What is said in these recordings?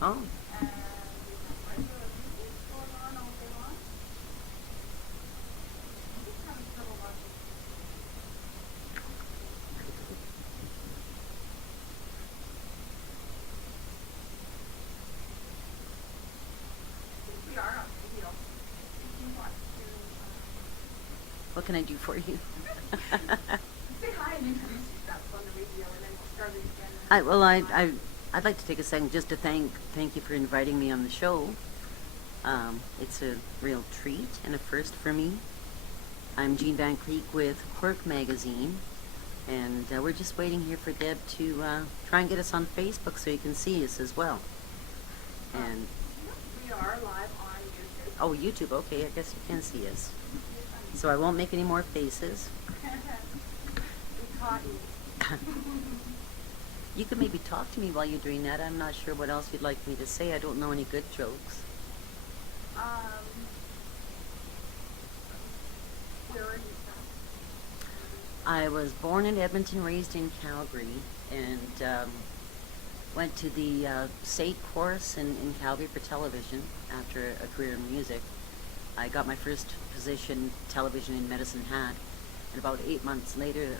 Oh, And we have regular music going on all day long. I'm just having trouble watching. I think we are on video. If you want to what can I do for you? say hi and introduce yourself on the radio, and then we'll start it again. I'd like to take a second just to thank you for inviting me on the show. It's a real treat and a first for me. I'm Jean Van Cleek with Quirk Magazine, and we're just waiting here for Deb to try and get us on Facebook so you can see us as well. And We are live on YouTube. oh, YouTube. Okay, I guess you can see us. So I won't make any more faces. We caught you. You could maybe talk to me while you're doing that. I'm not sure what else you'd like me to say. I don't know any good jokes. Where are you from? I was born in Edmonton, raised in Calgary, and went to the SAIT course in Calgary for television after a career in music. I got my first position television in Medicine Hat, and about 8 months later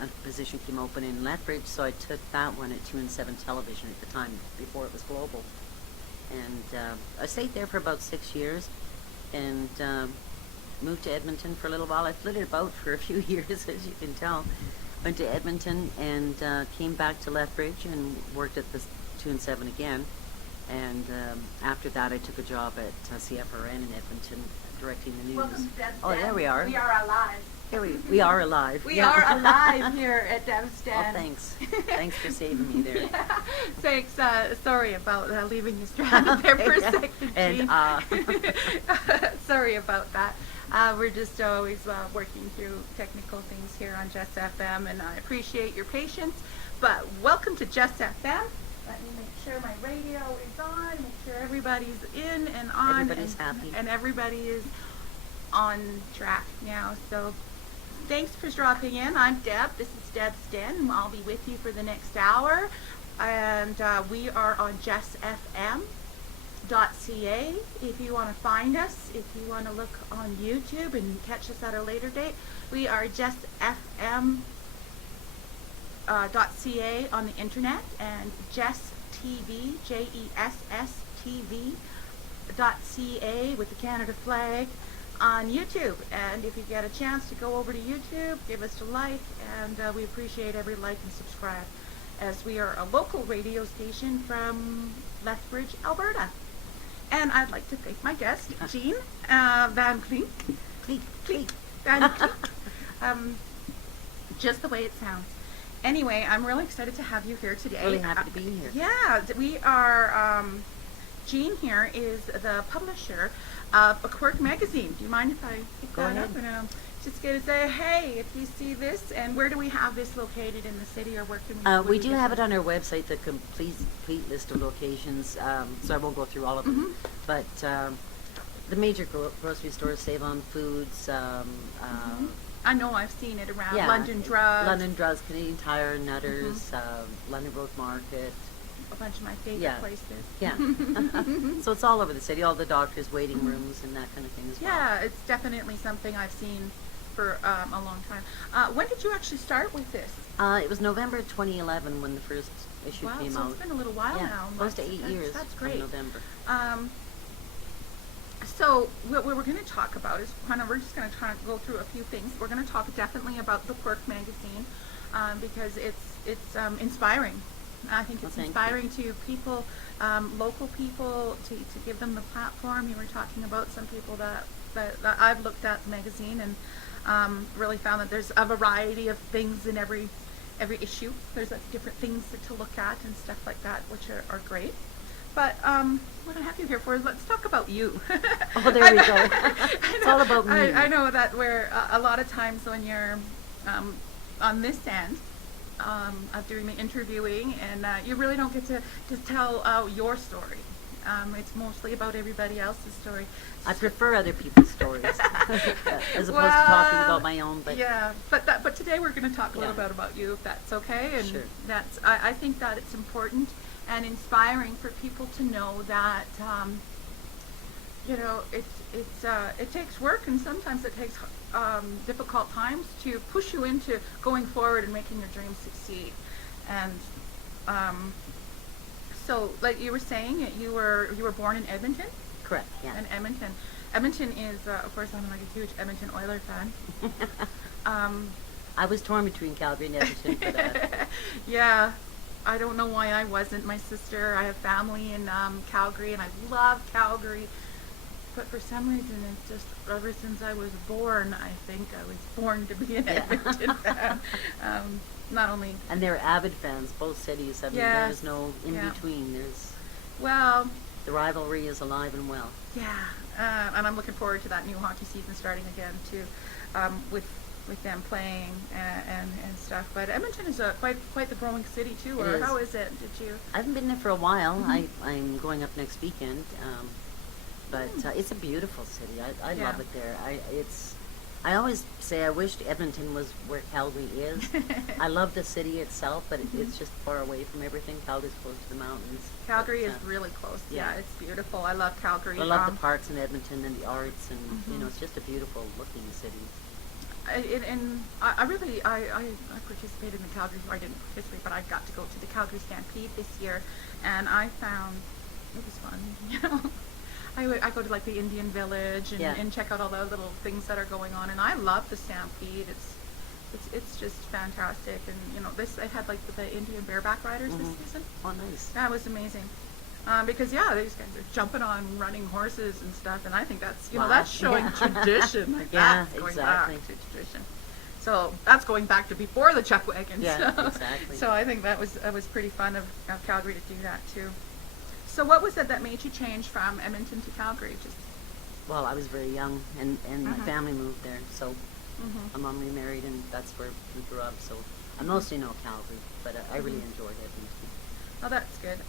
a position came open in Lethbridge, so I took that one at 2 and 7 television at the time, before it was global. And I stayed there for about 6 years, and moved to Edmonton for a little while. I flitted about for a few years, as you can tell. Went to Edmonton and came back to Lethbridge and worked at the 2 and 7 again. And after that, I took a job at CFRN in Edmonton, directing the news. Welcome to Debbz Oh, Den. there we are. We are alive. Here we are alive. We Yeah. are alive here at Debbz Den. Oh, thanks. Thanks for saving me there. Yeah. Thanks. Sorry about leaving you stranded there for a second, And Jean. Sorry about that. We're just always working through technical things here on Just FM, and I appreciate your patience. But welcome to Just FM. Let me make sure my radio is on, make sure everybody's in and on. Everybody's happy. And everybody is on track now. So thanks for dropping in. I'm Deb. This is Debbz Den, and I'll be with you for the next hour. And we are on justfm.ca. If you want to find us, if you want to look on YouTube and catch us at a later date, we are justfm.ca on the internet, and Jess TV, JESSTV.ca with the Canada flag on YouTube. And if you get a chance to go over to YouTube, give us a like, and we appreciate every like and subscribe, as we are a local radio station from Lethbridge, Alberta. And I'd like to thank my guest, Jean Van Cleek. Cleek. Van Cleek. Just the way it sounds. Anyway, I'm really excited to have you here today. Really happy to be here. Yeah, we are, Jean here is the publisher of A Quirk Magazine. Do you mind if I pick Go that ahead. up? And just going to say, hey, if you see this, and where do we have this located in the city, or where can we? We do have it on our website, the complete list of locations, so I won't go through all of them. But the major grocery stores, Save On Foods, I know I've seen it around. yeah, London Drugs. London Drugs, Canadian Tire, Nutters, London Road Market. A bunch of my favorite Yeah. places. Yeah. So it's all over the city, all the doctors' waiting rooms and that kind of thing as well. Yeah, it's definitely something I've seen for a long time. When did you actually start with this? It was November 2011 when the first issue Wow, came so out. it's been a little while Yeah, now. close to 8 years. That's from great. November. So what we're going to talk about is we're just going to try to go through a few things. We're going to talk definitely about the Quirk magazine, because it's inspiring. I think it's Well, thank inspiring to people, local people, to give them the platform. You were talking about some people that I've looked at the magazine and really found that there's a variety of things in every issue. There's different things to look at and stuff like that, which are great. But what I have you here for is let's talk about you. Oh, there we go. It's all about me. I know that we're a lot of times when you're on this end of doing the interviewing, and you really don't get to tell your story. It's mostly about everybody else's story. I prefer other people's stories as opposed to talking about my own. But yeah, but today we're going to talk a little Yeah. bit about you, if that's okay. And Sure. I think that it's important and inspiring for people to know that it takes work, and sometimes it takes difficult times to push you into going forward and making your dreams succeed. And so, like you were saying, you were born in Edmonton. correct, yeah. In Edmonton. Edmonton is, of course, I'm like a huge Edmonton Oiler fan. I was torn between Calgary and Edmonton for that. Yeah, I don't know why I wasn't. My sister, I have family in Calgary, and I love Calgary. But for some reason, it's just ever since I was born, I think I was born to be an Yeah. Edmonton fan. Not only, And they're avid fans, both cities. I mean, Yes, there's no in yeah. between. well, The rivalry is alive and well. yeah, and I'm looking forward to that new hockey season starting again too, with them playing and stuff. But Edmonton is quite the growing city too. It Or is. how is it? Did you? I haven't been there for a while. Mhm. I'm going up next weekend, but it's a beautiful city. I Yeah. love it there. I always say I wished Edmonton was where Calgary is. I love the city itself, but it's just far away from everything. Calgary's close to the mountains. Calgary But, is really close. Yeah, yeah. it's beautiful. I love Calgary. I love the parks in Edmonton and the arts, and Mhm. it's just a beautiful looking city. I really participated in the Calgary. I didn't participate, but I got to go to the Calgary Stampede this year, and I found it was fun. You know, I go to like the Indian Village Yeah. and check out all the little things that are going on, and I love the Stampede. It's just fantastic, and it had like the Indian bareback riders this Mhm. season. Oh, nice. That was amazing. Because these guys are jumping on running horses and stuff, and I think that's Wow. that's showing Yeah. tradition. Like Yeah, that's going exactly. back to tradition. So that's going back to before the chuck wagons. Yeah, so, exactly. So I think that was pretty fun of Calgary to do that too. So what was it that made you change from Edmonton to Calgary? Just Well, I was very young, and my Mhm. family moved there, so mhm. my mom remarried, and that's where we grew up. So I mostly know Calgary, but I really Mhm. enjoyed Edmonton. Oh, that's good.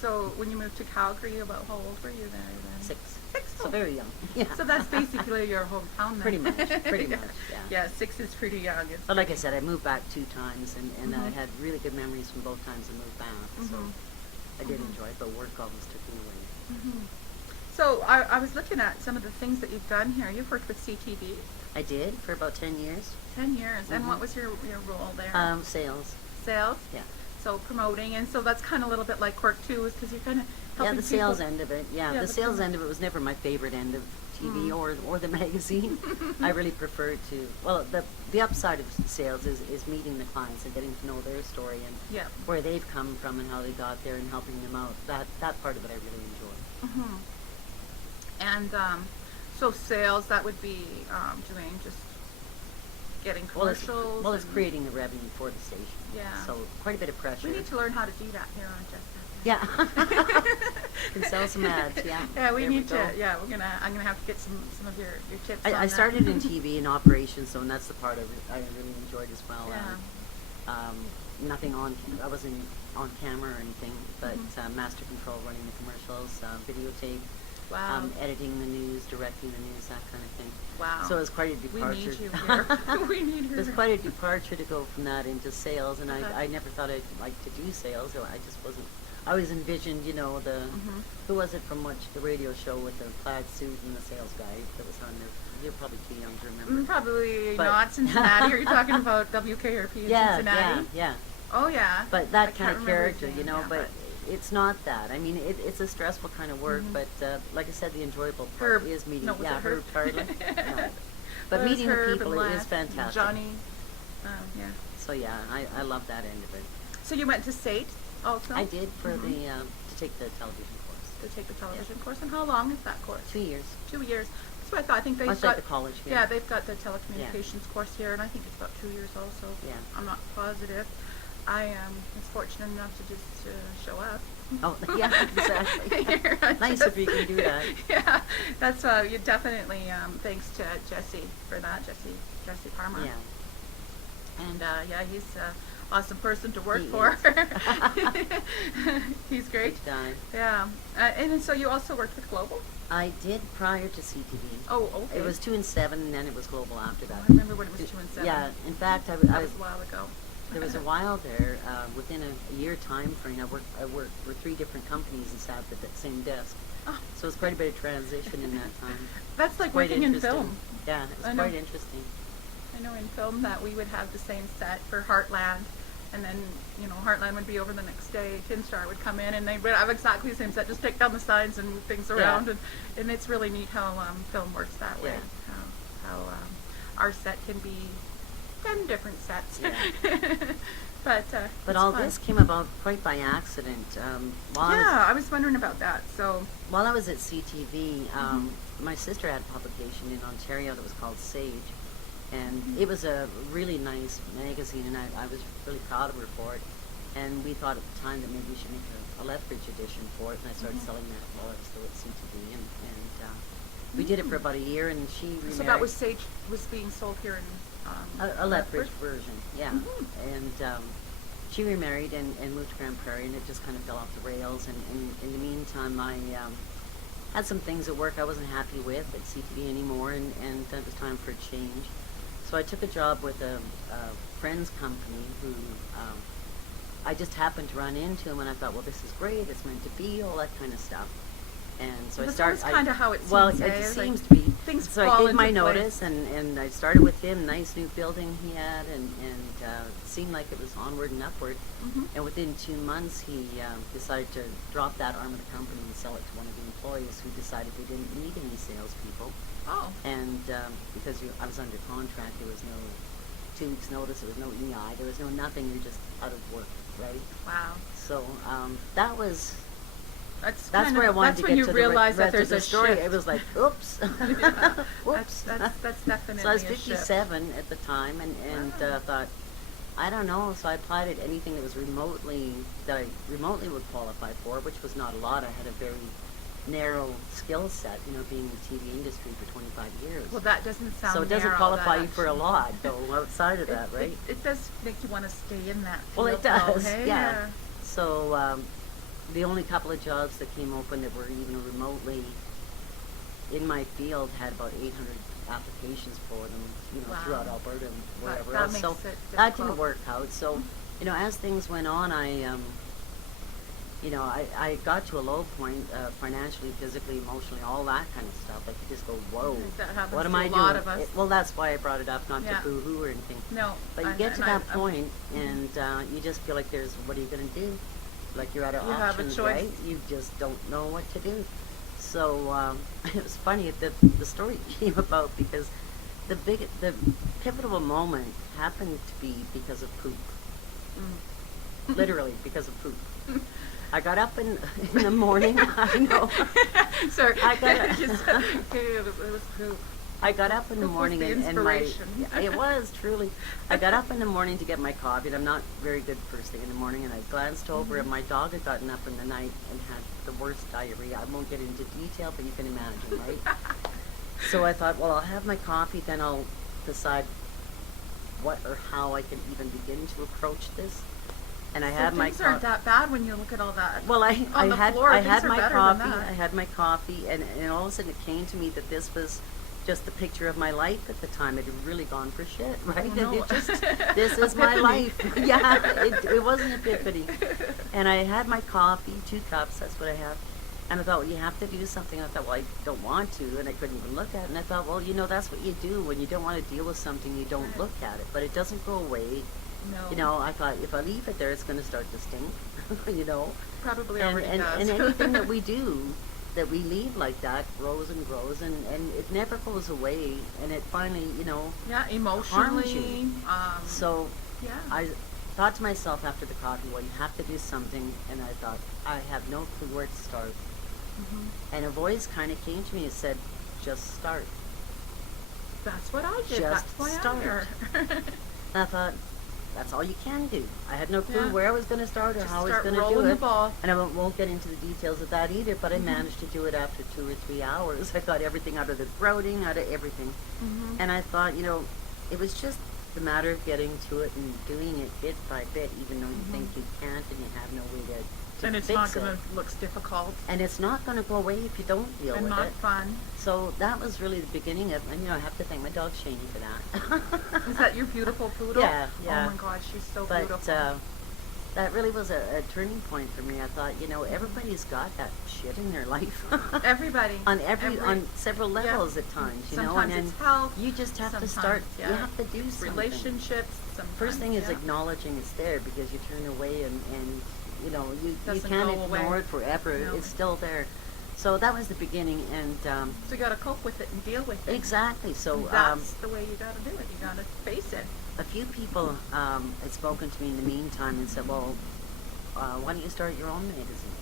So when you moved to Calgary, about how old were you then? 6. Six. So Oh. very young. Yeah. So that's basically your hometown then. Pretty much, pretty much, yeah. Yeah, 6 is pretty young. It's But like I said, I moved back 2 times, and I Mhm. had really good memories from both times I moved back. So Mhm. I did Mhm. enjoy it, but work always took me away. Mhm. So I was looking at some of the things that you've done here. You've worked with CTV I did for about 10 years. 10 years. And Mhm. what was your role there? Sales. Sales? Yeah. So promoting. And so that's kind of a little bit like Cork too, is because you're kind of Yeah, helping the sales people. end of it. Yeah, Yeah, the the sales promo- end of it was never my favorite end of TV Mm. or the magazine. I really preferred to. Well, the upside of sales is meeting the clients and getting to know their story and Yeah. where they've come from and how they got there and helping them out. That part of it I really enjoy. Hmm. And so sales, that would be doing just getting commercials. Well, it's and- creating the revenue for the station. Yeah. So quite a bit of pressure. We need to learn how to do that here on Just Yeah. And sell some ads. Yeah. Yeah, we There need go. to. Yeah, I'm gonna have to get some of your tips. on I that. started in TV and operations, so and that's the part of it I really enjoyed as well. Yeah. Nothing on. I wasn't on camera or anything, but Mhm. master control, running the commercials, videotape, Wow. editing the news, directing the news, that kind of thing. Wow. So it was quite a We departure. need you here. We need her. It was quite a departure to go from that into sales, and Uh-huh. I never thought I'd like to do sales. So I just wasn't. I always envisioned, Mhm. who was it from the radio show with the plaid suit and the sales guy that was on there? You're probably too young to remember. Probably But- not Cincinnati. Are you talking about WKRP in Yeah, Cincinnati? yeah. Oh yeah. But I that can't kind of remember his character, name, yeah, but it's not that. I mean, it's a stressful kind of work, Mhm. but like I said, the enjoyable part Herb. is meeting. No, was yeah, it Herb? Hardly. No. But It was meeting the Herb people and is Les, fantastic. Johnny. Yeah. So yeah, I love that end of it. So you went to SAIT also? I did for Mhm. to take the television course. To take the television course. And how long is that course? 2 years. 2 years. That's what I thought. I think they've Much got like the college. Yeah, they've got the telecommunications course here, and I think it's about 2 years also. Yeah. I'm not positive. I was fortunate enough to just show up. Oh, yeah, exactly. Here on Nice if you can do that. Yeah, that's you definitely. Thanks to Jesse for that, Jesse Palmer. Yeah. And yeah, he's. awesome person to work He for. is. He's great. Good guy. Yeah. And so you also worked with Global? I did prior to CTV. Oh, okay. It was 2 and 7, and then it was Global after that. I remember when it was 2 and 7. Yeah, in fact, That was a while ago. there was a while there, within a year time frame, I worked for 3 different companies and sat at that same desk. Oh. So it was quite a bit of transition in that time. That's like Quite working in interesting. film. Yeah, it was I know. quite interesting. I know in film that we would have the same set for Heartland, and then, you know, Heartland would be over the next day, Kinstar would come in, and they would have exactly the same set, just take down the signs and move things around, and it's really neat how film works that way. Yeah. How our set can be 10 different sets. Yeah. But But it's all fun. this came about quite by accident. Yeah, I was wondering about that. So, While I was at CTV, my sister had a publication in Ontario that was called Sage, and it was a really nice magazine, and I was really proud of her for it. And we thought at the time that maybe we should make a Lethbridge edition for it, and I started selling that while I was still at CTV, and we did it for about a year, and she remarried. so that was Sage was being sold here in a Lethbridge version, yeah. Mhm. And she remarried and moved to Grand Prairie, and it just kind of fell off the rails. And in the meantime, I had some things at work I wasn't happy with at CTV anymore, and then it was time for a change. So I took a job with a friend's company who I just happened to run into him, and I thought, well, this is great, it's meant to be, all that kind of stuff. And so That's I started. always kinda how it Well, seems, it eh? just Like, seems to be. things So I fall gave my into place. notice, and I started with him. Nice new building he had, and it seemed like it was onward and upward. Mhm. And within 2 months, he decided to drop that arm of the company and sell it to one of the employees who decided they didn't need any salespeople. Oh. And because I was under contract, there was no 2 weeks notice, there was no EI, there was no nothing. You're just out of work, right? Wow. So that was. That's That's kind where I of, wanted that's to when get you to realize the that rest of there's the a story. shift. It was like, oops, Yeah. whoops. That's definitely So I was a shift. 57 at the time, and Wow. thought, I don't know. So I applied at anything that was that I remotely would qualify for, which was not a lot. I had a very narrow skill set, being in the TV industry for 25 years. Well, that doesn't sound So it doesn't narrow, qualify that you for a actually- lot, though, outside of that, right? It does make you want to stay in that field. Well, it though, does, hey? yeah. So the only couple of jobs that came open that were even remotely in my field had about 800 applications for them, Wow. throughout Alberta and wherever that else. makes So it that difficult. didn't work out. So, as things went on, I got to a low point financially, physically, emotionally, all that kind of stuff. Like you just go, whoa, I think that happens what am to I a doing? lot of us. Well, that's why I brought it up, not Yeah. to boo-hoo or anything. No. But you I- get to and that I- point, and you just feel like what are you going to do? Like you're out of You have a options, choice. right? You just don't know what to do. So it was funny that the story came about because the pivotal moment happened to be because of poop. Literally because of poop. I got up in the morning. I know. Sorry. I got it was poop. I got up in the Poop was morning the and my inspiration. it was truly. I got up in the morning to get my coffee, and I'm not very good first thing in the morning. And I glanced over, and my dog had gotten up in the night and had the worst diarrhea. I won't get into detail, but you can imagine, right? So I thought, well, I'll have my coffee, then I'll decide what or how I can even begin to approach this. And I So had my things aren't that bad when you look at all that. well, I on the had floor, I things had are my better than coffee. that. I had my coffee, and all of a sudden it came to me that this was just the picture of my life at the time. It had really gone for shit, right? Oh, no. And it just, this is my Epiphany. life. Yeah, it was an epiphany. And I had my coffee, 2 cups, that's what I have. And I thought, well, you have to do something. I thought, well, I don't want to, and I couldn't even look at it. And I thought, well, that's what you do. When you don't want to deal with something, you don't Right. look at it. But it doesn't go away. No. I thought, if I leave it there, it's going to start to stink, Probably and, already and, does. and anything that we do that we leave like that grows and grows, and it never goes away, and it finally yeah, emotionally. you. So yeah. I thought to myself after the coffee, well, you have to do something. And I thought, I have no clue where to start. And a voice kind of came to me and said, just start. That's what I did. Just That's why start. I'm here. And I thought, that's all you can do. I had no clue Yeah. where I was going to start or Just how I was start going to do rolling it. the ball. And I won't get into the details of that either, but I managed to do it after 2 or 3 hours. I got everything out of the throating, out of everything. And I thought, it was just the matter of getting to it and doing it bit by bit, even though you think Mhm. you can't and you have no way to And it's fix not it. gonna looks difficult And it's not going to go away if you don't deal and with not it. fun. So that was really the beginning of, and I have to thank my dog Shani for that. Is that your beautiful poodle? Yeah, yeah. Oh my God, she's so But beautiful. that really was a turning point for me. I thought, everybody's got that shit in their life. Everybody. On several yeah. levels at times, Sometimes and it's health. you just have to sometimes, start. yeah. You have to do something. Relationships. Sometimes, First thing is yeah. acknowledging it's there, because you turn away and you Doesn't can't go ignore away. it forever. No. It's still there. So that was the beginning, and So you gotta cope with it and deal with it. exactly. So And that's the way you gotta do it. You gotta face it. a few people had spoken to me in the meantime and said, well, why don't you start your own magazine?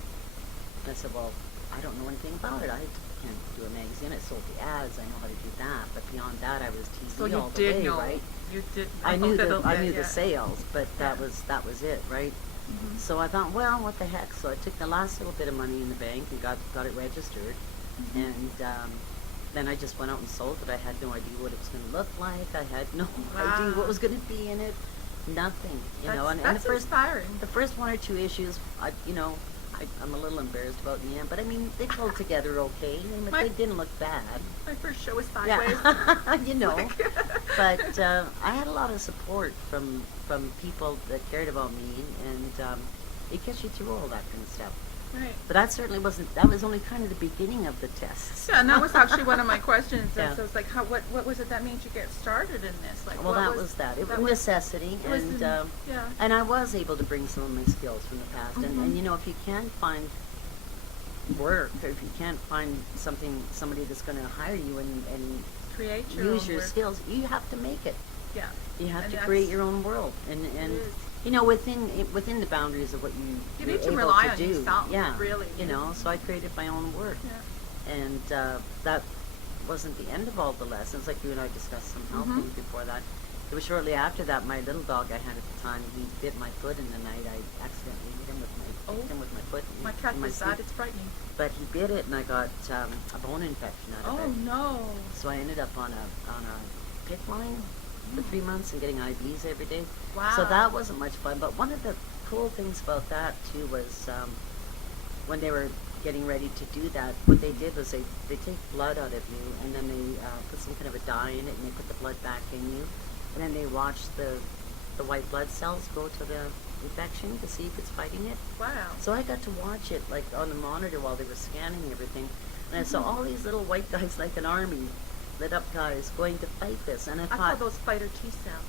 And I said, well, I don't know anything about it. I can't do a magazine. I sold the ads. I know how to do that. But beyond that, I was TV So you all the did way, know. right? You did. I know knew a little I bit, knew yeah. the sales, but that Yeah. was it, right? Mhm. So I thought, well, what the heck? So I took the last little bit of money in the bank and got it registered, Mhm. and then I just went out and sold it. I had no idea what it was going to look like. I had no idea Wow. what was going to be in it. Nothing, And That's the first inspiring. the first one or two issues, I'm a little embarrassed about in the end, but I mean, they pulled together okay. I mean, My- they didn't look bad. My first show was sideways. Yeah, But I had a lot of support from people that cared about me, and it gets you through all that kind of stuff. Right. But that certainly wasn't. That was only kind of the beginning of the tests. Yeah, and that was actually one of my questions. Yeah. So it's like, what was it that made you get started in this? Like, Well, what that was that. It that was was- necessity, it was and yeah. and I was able to bring some of my skills from the past. And Mhm. if you can't find work, or if you can't find somebody that's going to hire you and Create your use own your work. skills, you have to make it. Yeah. You have And to that's- create your own world, and is. within the boundaries of what You you're need to able rely to on do. yourself, Yeah, really. So I created my own work, Yeah. and that wasn't the end of all the lessons. Like you and I discussed some health Mhm. things before that. It was shortly after that, my little dog I had at the time, he bit my foot in the night. I accidentally hit him with my foot. My cat in was sleep. that. It's frightening. But he bit it, and I got a bone infection out of Oh it. no. So I ended up on a PIC line for 3 months and getting IVs every day. Wow. So that wasn't much fun. But one of the cool things about that too was when they were getting ready to do that, what they did was they take blood out of you, and then they put some kind of a dye in it, and they put the blood back in you, and then they watch the white blood cells go to the infection to see if it's fighting it. Wow. So I got to watch it like on the monitor while they were scanning everything, and I saw all these little white guys, like an army, lit up guys, going to fight this. And I I thought, call those fighter T cells.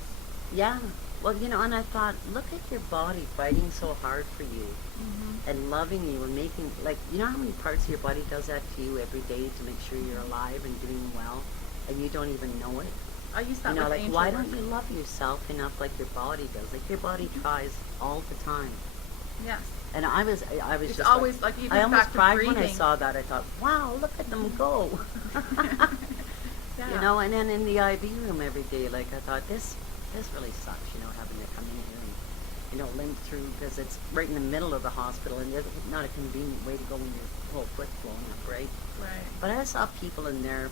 yeah, well, and I thought, look at your body fighting so hard for you Mm-hmm. and loving you and making, like, how many parts of your body does that to you every day to make sure you're alive and doing well, and you don't even know it. I use that with Like, angel why work. don't you love yourself enough like your body does? Like, your body tries all the time. Yes. And I was It's just always like even I almost back to cried when I breathing. saw that. I thought, wow, look at them go. Yeah. And then in the IV room every day, like, I thought, this really sucks, having to come in here and, limp through, because it's right in the middle of the hospital, and it's not a convenient way to go when your whole foot's blown up, right? Right. But I saw people in there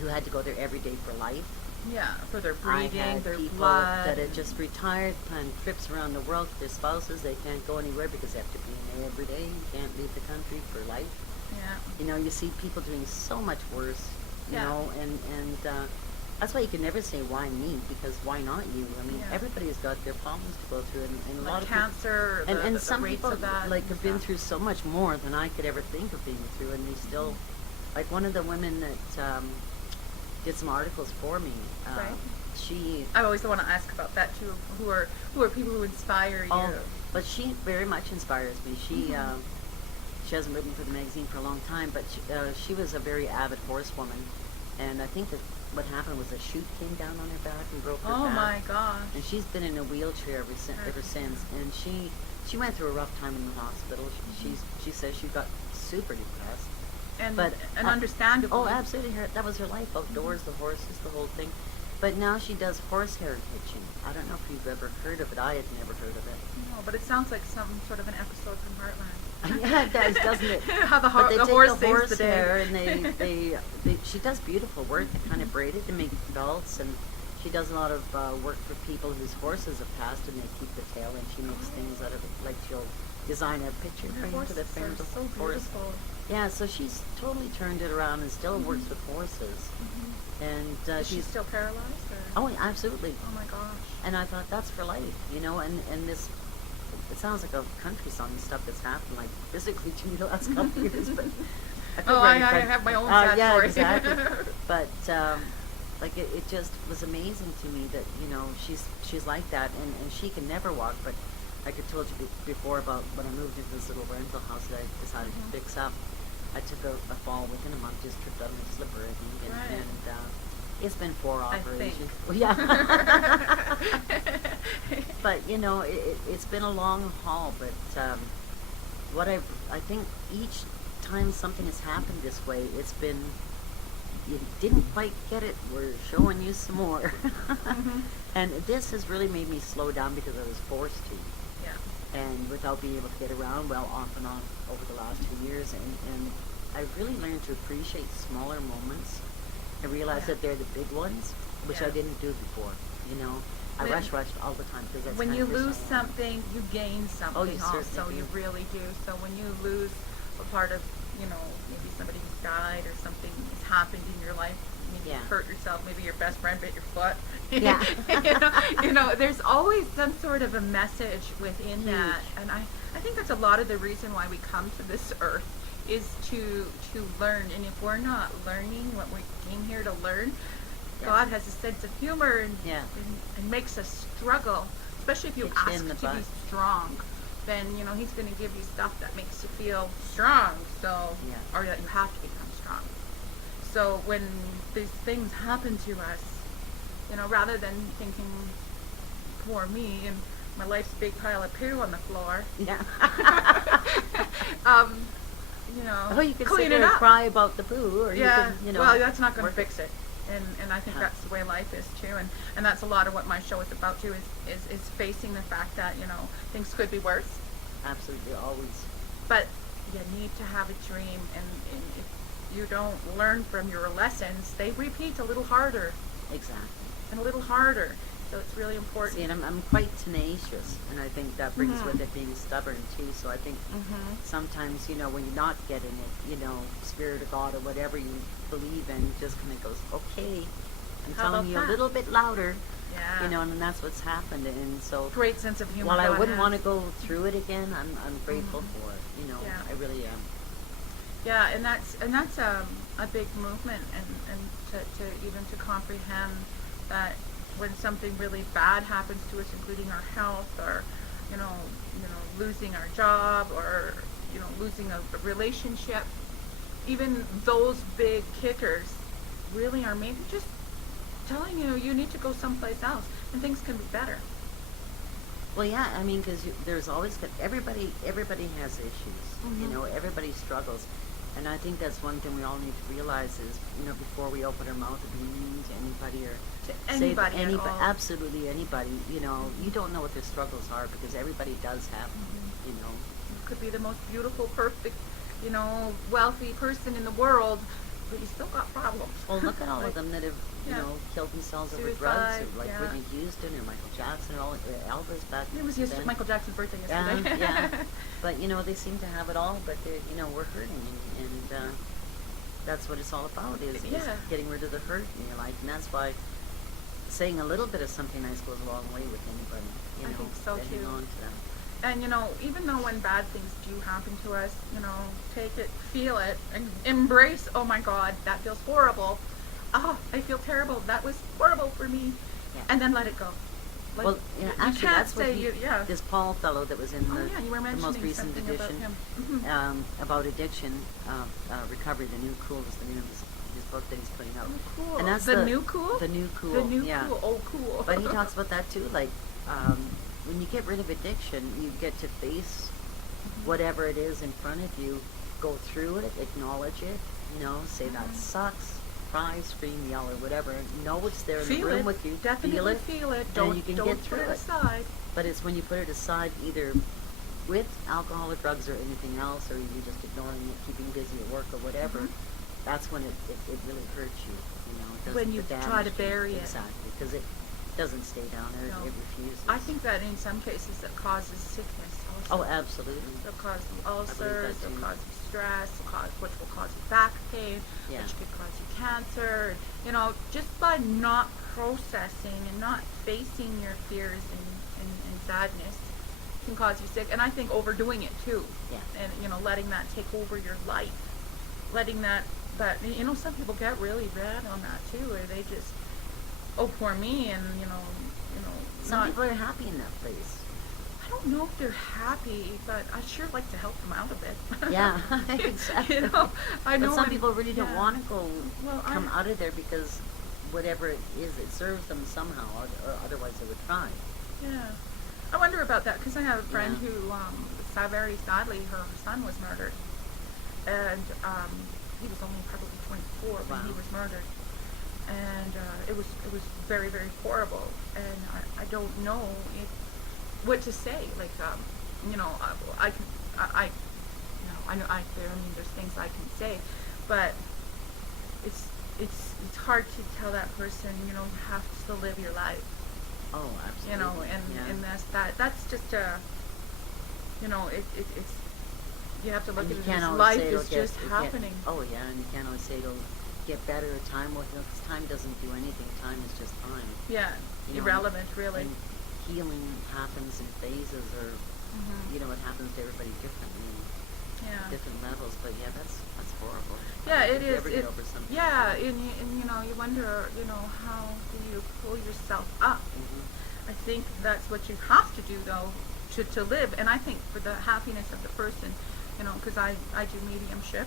who had to go there every day for life. Yeah. For their I breathing, had their people blood. that had just retired, planned trips around the world with their spouses. They can't go anywhere because they have to be in there every day. You can't leave the country for life. Yeah. You see people doing so much worse, Yeah. and that's why you can never say why me, because why not you? I mean, Yeah. everybody's got their problems to go through, and a lot Like of cancer. people, and the some rates people of that like and have been stuff. through so much more than I could ever think of being through, and they still, like one of the women that did some articles for me. Right. She I always want to ask about that too. Who are people who inspire you? Oh, but she very much inspires me. She she hasn't written for the magazine for a long time, but she was a very avid horsewoman, and I think that what happened was a chute came down on her back and broke her Oh back. my gosh. And she's been in a wheelchair ever since. And she went through a rough time in the hospital. She says she got super depressed. And But understandable. Oh, absolutely. That was her life, outdoors, the horses, the whole thing. But now she does horsehair hitching. I don't know if you've ever heard of it. I had never heard of it. No, but it sounds like some sort of an episode from Heartland. Yeah, it does, doesn't it? How the, But they the take horse the saves horse the day. hair and she does beautiful work. They kind of braid it to make belts, and She does a lot of work for people whose horses have passed and they keep the tail, and she makes things out of it. Like she'll design a picture And her frame to the horses frame are of the so horse. beautiful. Yeah, so she's totally turned it around and still works with horses. And Is she she's still paralyzed? Or? oh, absolutely. Oh my gosh. And I thought that's for life, you know. And this, it sounds like a country song and stuff that's happened like physically to me the last couple of years, but I feel I very have my own sad yeah, story. exactly. But like it just was amazing to me that, you know, she's like that, and she can never walk. But like I told you before about when I moved into this little rental house that I decided to fix up, I took a fall within a month, just tripped on my slipper, I think, Right. and it's been 4 I operations. think. Well, yeah. But you know, it's been a long haul. But what I think each time something has happened this way, it's been, you didn't quite get it, we're showing you some more. And this has really made me slow down because I was forced to. Yeah. And without being able to get around, well, off and on over the last 2 years, and I really learned to appreciate smaller moments. I realized that they're the big ones, which I Yeah. didn't do before. You know, I When- rushed all the time because that's When kind you of lose personal. something, you gain something you also. certainly You do. really do. So when you lose a part of, you know, maybe somebody who's died or something has happened in your life, maybe Yeah. you hurt yourself, maybe your best friend bit your foot. Yeah. you know, there's always some sort of a message within that. And I think that's a lot of the reason why we come to this earth is to learn. And if we're not learning what we came here to learn, Yeah. God has a sense of humor and, Yeah. and makes us struggle, especially if you Hits you ask in the to be butt. strong. Then you know He's going to give you stuff that makes you feel strong. So, Yeah. or that you have to become strong. So when these things happen to us, you know, rather than thinking, "Poor me," and my life's big pile of poo on the floor, Yeah. you know, Oh, you could clean sit it there and up. cry about the poo, or Yeah, you can, you know. well, that's not going to work it. fix it, and I think Huh. that's the way life is too, and that's a lot of what my show is about too, is facing the fact that, you know, things could be worse, Absolutely, always. but you need to have a dream, and if you don't learn from your lessons, they repeat a little harder Exactly. and a little harder, so it's really important. See, and I'm quite tenacious, and I think that brings Mhm. with it being stubborn too. So I think sometimes, you know, when you're not getting it, you know, Spirit of God or whatever you believe in just kind of goes, okay, I'm How telling about you a that? little bit louder, Yeah. you know, and that's what's happened. And so Great sense of humor. while I God wouldn't has. want to go through it again, I'm grateful for it. You know, Yeah. I really am. Yeah, and that's a big movement, and to even to comprehend that when something really bad happens to us, including our health, or you know losing our job, or you know losing a relationship, even those big kickers really are maybe just telling you need to go someplace else, and things can be better. Well, yeah, I mean, because there's always everybody has issues. You Mhm. know, everybody struggles, and I think that's one thing we all need to realize is, you know, before we open our mouth to be mean to anybody or To say anybody at all. absolutely anybody, you know, you don't know what their struggles are because everybody does have them. You know, You could be the most beautiful, perfect, you know, wealthy person in the world, but you still got problems. well, look at all Like, of them that have, you yeah. know, killed themselves over drugs, Suicide, or like yeah. Whitney Houston or Michael Jackson or all Elvis back. It was yesterday, then. Michael Jackson's birthday yesterday. Yeah. But you know, they seem to have it all, but they, you know, we're hurting, and that's what it's all about is Yeah. getting rid of the hurt in your life, and that's why saying a little bit of something nice goes a long way with anybody. You I know, think so, getting too. on to them. And you know, even though when bad things do happen to us, you know, take it, feel it, and embrace, oh my God, that feels horrible. Oh, I feel terrible. That was horrible for me. Yeah. And then let it go. Like, Well, yeah, you actually, can't that's what say yeah. this Paul fellow that was in Oh yeah, you were the mentioning most recent something about edition him. Mhm. about addiction, recovery. The New Cool is the name of his book that he's putting out. Oh, cool. And that's The New Cool? The New Cool. The new yeah. cool. Oh, cool. But he talks about that too. Like when you get rid of addiction, you get to face whatever it is in front of you, go through it, acknowledge it. You know, say that sucks, cry, scream, yell, or whatever. Know it's there in Feel the room it. with you. Definitely feel it. Don't, and you can don't get put through it it. aside. But it's when you put it aside, either with alcohol or drugs or anything else, or you just ignoring it, keeping busy at work or whatever. Mhm. That's when it really hurts you. You you know, it doesn't, When you the try to damage bury it. exactly, because it doesn't stay down there, No. it refuses. I think that in some cases it causes sickness Oh, also. absolutely. It'll cause you I believe ulcers, that it'll too. cause you stress, which will cause you back pain, Yeah. which could cause you cancer. You know, just by not processing and not facing your fears and sadness can cause you sick. And I think overdoing it too. Yeah. And, you know, letting that take over your life. Letting that, you know, some people get really bad on that too, where they just, oh, poor me, and, you know, Some not, people are happy in that place. I don't know if they're happy, but I'd sure like to help them out a bit. Yeah, exactly. You know, I know. But some and- people really don't yeah. want to go Well, come out of there because whatever it is, it serves them somehow, or otherwise they would try. Yeah. I wonder about that because I have a friend Yeah. who, very sadly, her son was murdered, and he was only probably 24 when he Wow. was murdered, and it was very, very horrible, and I don't know what to say. Like, you know, I know, I mean, there's things I can say, but it's hard to tell that person, you know, you have to live your life, Oh, absolutely. you know, yeah. and that's just you know, it's, you have to look And at you it can't as always life say it'll is get- just it get- happening. Oh yeah, and you can't always say it'll get better, or time will heal, because time doesn't do anything. Time is just time. Yeah, You know, irrelevant, really. And healing happens in phases, or Mhm. you know, it happens to everybody differently, Yeah. different levels. But yeah, that's horrible. Yeah, I it don't think you is. ever get over something. Yeah, and you know, you wonder, you know, how do you pull yourself up? Hmm. I think that's what you have to do, though, to live. And I think for the happiness of the person, you know, because I do mediumship,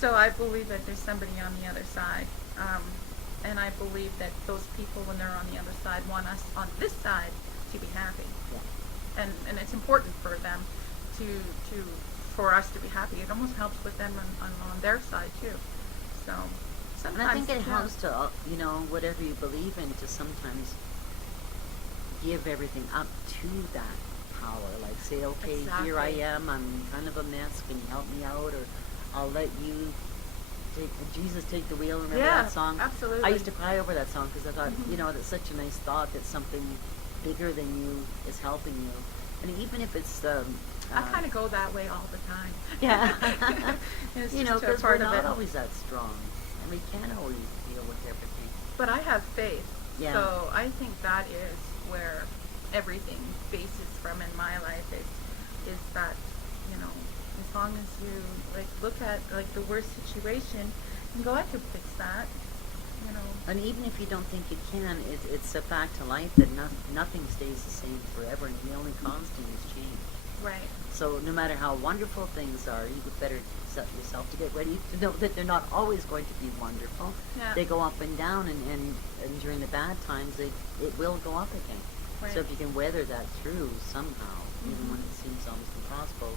so I believe that there's somebody on the other side. And I believe that those people, when they're on the other side, want us on this side to be happy. Yeah. And it's important for them for us to be happy. It almost helps with them on their side too. So And sometimes I think it yeah. helps to, you know, whatever you believe in, to sometimes give everything up to that power. Like say, okay, here I Exactly. am, I'm kind of a mess, can you help me out? Or I'll let you take, Jesus take the wheel, remember Yeah, that song? absolutely. I used to cry over that song because I thought, Mhm. you know, that's such a nice thought that something bigger than you is helping you. And even if it's, I kind of go that way all the time. yeah, It's you know, just a because we're part of not it. always that strong, and we can't always deal with everything. But I have faith. Yeah. So I think that is where everything bases from in my life is that, you know, as long as you like look at like the worst situation and go, I could fix that, you know. And even if you don't think you can, it's a fact of life that nothing stays the same forever, and the only constant is change. Right. So no matter how wonderful things are, you would better set yourself to get ready to know that they're not always going to be wonderful. Yeah. They go up and down, and during the bad times, it will go up again. Right. So if you can weather that through somehow, even when it seems almost impossible,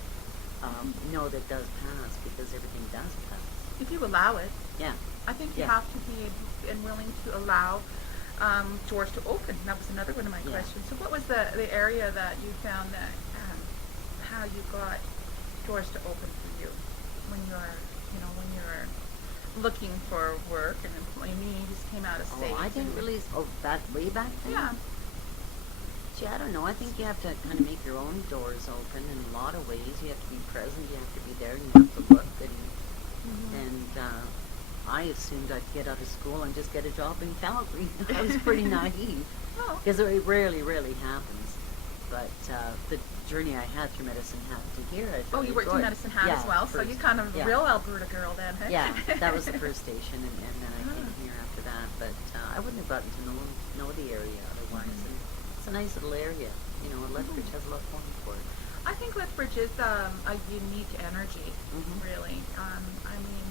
know that it does pass, because everything does pass. If you allow it, Yeah. I think you Yeah. have to be and willing to allow doors to open. That was another one of my Yeah. questions. So what was the area that you found that how you got doors to open for you when you're looking for work and employment? You just came out of state. Oh, I didn't and- really. Oh, that way back then. Yeah. Gee, I don't know. I think you have to kind of make your own doors open in a lot of ways. You have to be present. You have to be there. And you have to look. And I assumed I'd get out of school and just get a job in Calgary. I was pretty naive, Oh. because it rarely happens. But the journey I had through Medicine Hat to here, I Oh, really you worked in enjoyed. Medicine Hat Yeah, as well, so first. you kind of Yeah. real Alberta girl then, huh? Yeah, that was the first station, and then I came Ah. here after that. But I wouldn't have gotten to know the area otherwise. Mhm. And it's a nice little area. You know, and Lethbridge has a lot going for it. I think Lethbridge is a unique energy, Mhm. really. I mean,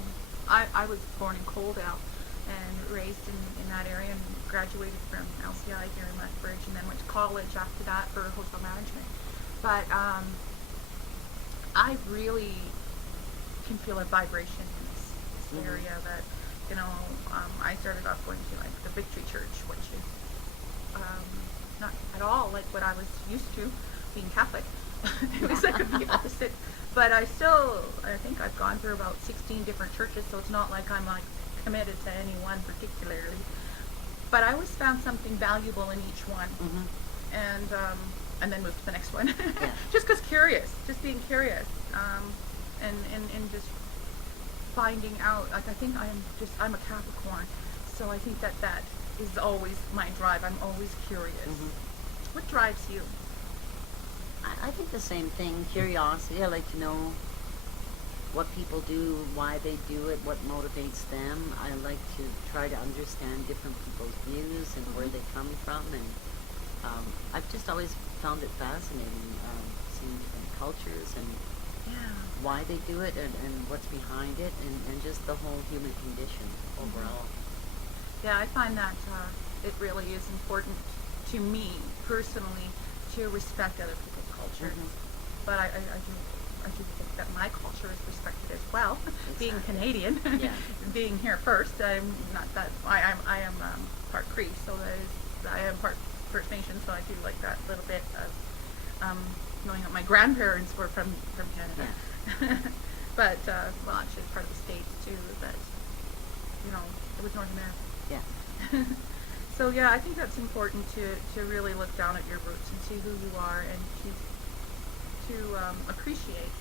I was born in Coldale and raised in that area and graduated from LCI here in Lethbridge, and then went to college after that for hotel management. But I really can feel a vibration in this Mhm. area that, you know, I started off going to like the Victory Church, which is not at all like what I was used to being Catholic. It was like the opposite. But I think I've gone through about 16 different churches, so it's not like I'm like committed to any one particularly, but I always found something valuable in each one, Mhm. and then moved to the next one. Yeah. Just just being curious, and just finding out. Like I think I'm a Capricorn, so I think that is always my drive. I'm always curious. Mhm. What drives you? I think the same thing. Curiosity. I like to know what people do, why they do it, what motivates them. I like to try to understand different people's views and where they come from, and I've just always found it fascinating, seeing different cultures and Yeah. why they do it, and what's behind it, and just the whole human condition overall. Yeah, I find that it really is important to me personally to respect other people's cultures. Mhm. But I do think that my culture is respected as well. Being Exactly. Canadian, Yeah. being here first, I'm not that. I am part Cree, so I am part First Nation, so I do like that little bit of knowing that my grandparents were from Canada. But well, actually, part of the states too. But it was North America. Yeah. So yeah, I think that's important to really look down at your roots and see who you are, and to appreciate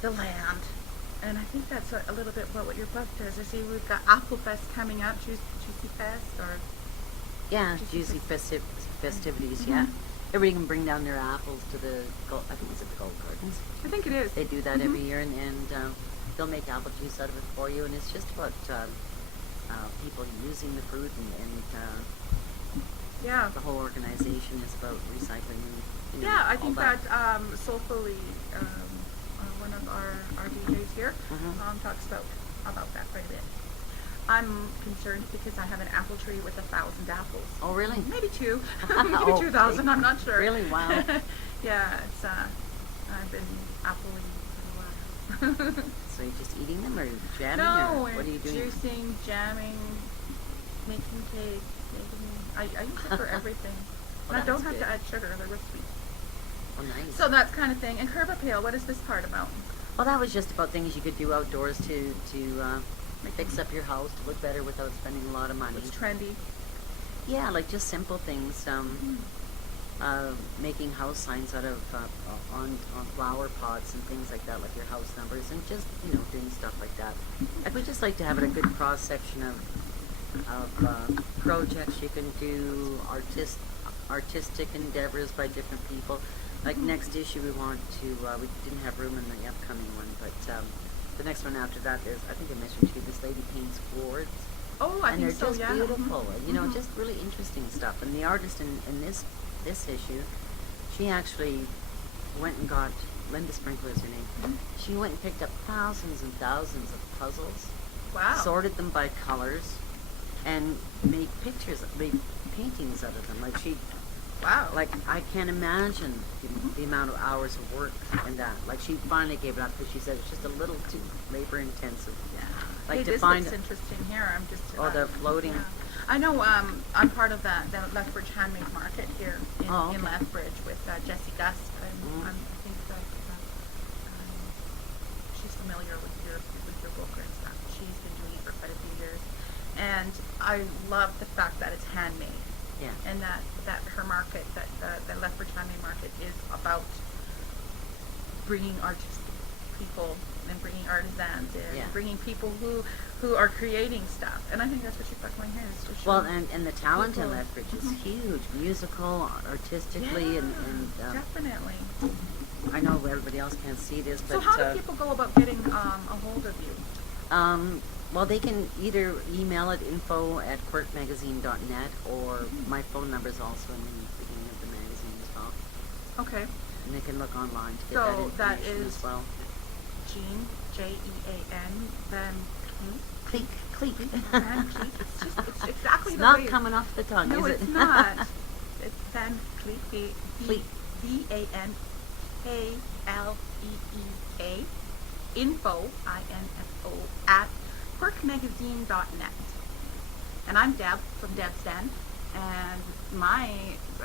the land. And I think that's a little bit what your book does. I see we've got Apple Fest coming up, Juicy Fest, or Yeah, Juicy juicy festivities, Mhm. yeah. Everybody can bring down their apples to I think it's at the Gold Gardens. I think it is. They do that every Mhm. year, and they'll make apple juice out of it for you, and it's just about people using the fruit, and Yeah. the whole organization is about recycling, and, Yeah, I all think that. that Soulfully, one of our DJs here, Mhm. talks about that quite a bit. I'm concerned because I have an apple tree with 1,000 apples. Oh, really? Maybe two, maybe Okay. 2,000. I'm not sure. Really? Wow. Yeah, it's I've been appling for a while. So you're just eating them, or jamming, No, or what are you doing? juicing, jamming, making cake, I use it for everything. Well, And I don't that's have to good. add sugar, they're real sweet. Oh, nice. So that kind of thing. And Curb Appeal, what is this part about? Well, that was just about things you could do outdoors to Make fix up your house to look better without spending a lot of money. What's trendy? Yeah, like just simple things. Making house signs out of on flower pots and things like that, like your house numbers, and just doing stuff like that. I would just like to have it a good cross section of projects you can do, artistic endeavors by different people. Like next issue, we want to. We didn't have room in the upcoming one, but the next one after that is, I think I mentioned to you, this lady paints gourds. Oh, I And think they're so, just yeah. beautiful, Mhm. just really interesting stuff. And the artist in this issue, she actually went and got, Linda Sprinkler is her name. Mhm. She went and picked up thousands and thousands of puzzles, Wow. sorted them by colors, and made paintings out of them. Wow. Like I can't imagine the amount of hours of work in that. Like she finally gave it up because she said it's just a little too labor intensive. Yeah. Like Hey, to this find looks interesting here. I'm just. Oh, the floating. Yeah. I know. I'm part of the Lethbridge Handmade Market here in Oh, okay. Lethbridge with Jessie Gus, and Mhm. I think that she's familiar with your book and stuff. She's been doing it for quite a few years, and I love the fact that it's handmade. Yeah. And that her market, that the Lethbridge Handmade Market is about bringing artistic people and bringing artisans in, Yeah. bringing people who are creating stuff. And I think that's what she's got going here. Is to show Well, and the talent in people. Lethbridge is Mhm. huge, musical, artistically, Yeah, and definitely. I know everybody else can't see this, but So how do people go about getting a hold of you? well, they can either email at info@quirkmagazine.net, or my phone number is also in the beginning of the magazine as well, Okay. and they can look online to get So that that information is as well. Jean, Jean, Van Cleek, Cleek. Van Cleek. It's exactly It's the not way coming off the tongue, No, is it? it's not. It's Van Cleek. Cleek. VANKLEEK. Info, INFO, at quirkmagazine.net. And I'm Deb from Debbz Den. And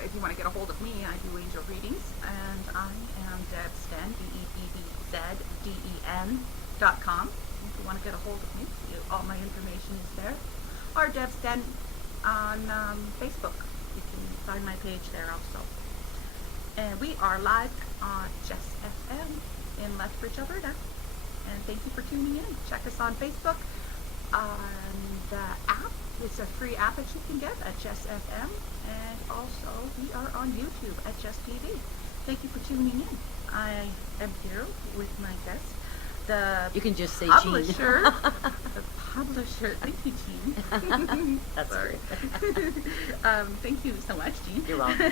if you want to get a hold of me, I do angel readings. And I am Debbz Den, DebbzDen.com. If you want to get a hold of me, all my information is there. Or Debbz Den on Facebook. You can find my page there also. And we are live on Just FM in Lethbridge, Alberta. And thank you for tuning in. Check us on Facebook, on the app. It's a free app that you can get at Just FM. And also, we are on YouTube at Just TV. Thank you for tuning in. I am here with my guest, the You can just say publisher. Jean. The publisher. Thank you, Jean. That's Sorry. Thank you so much, Jean. You're welcome.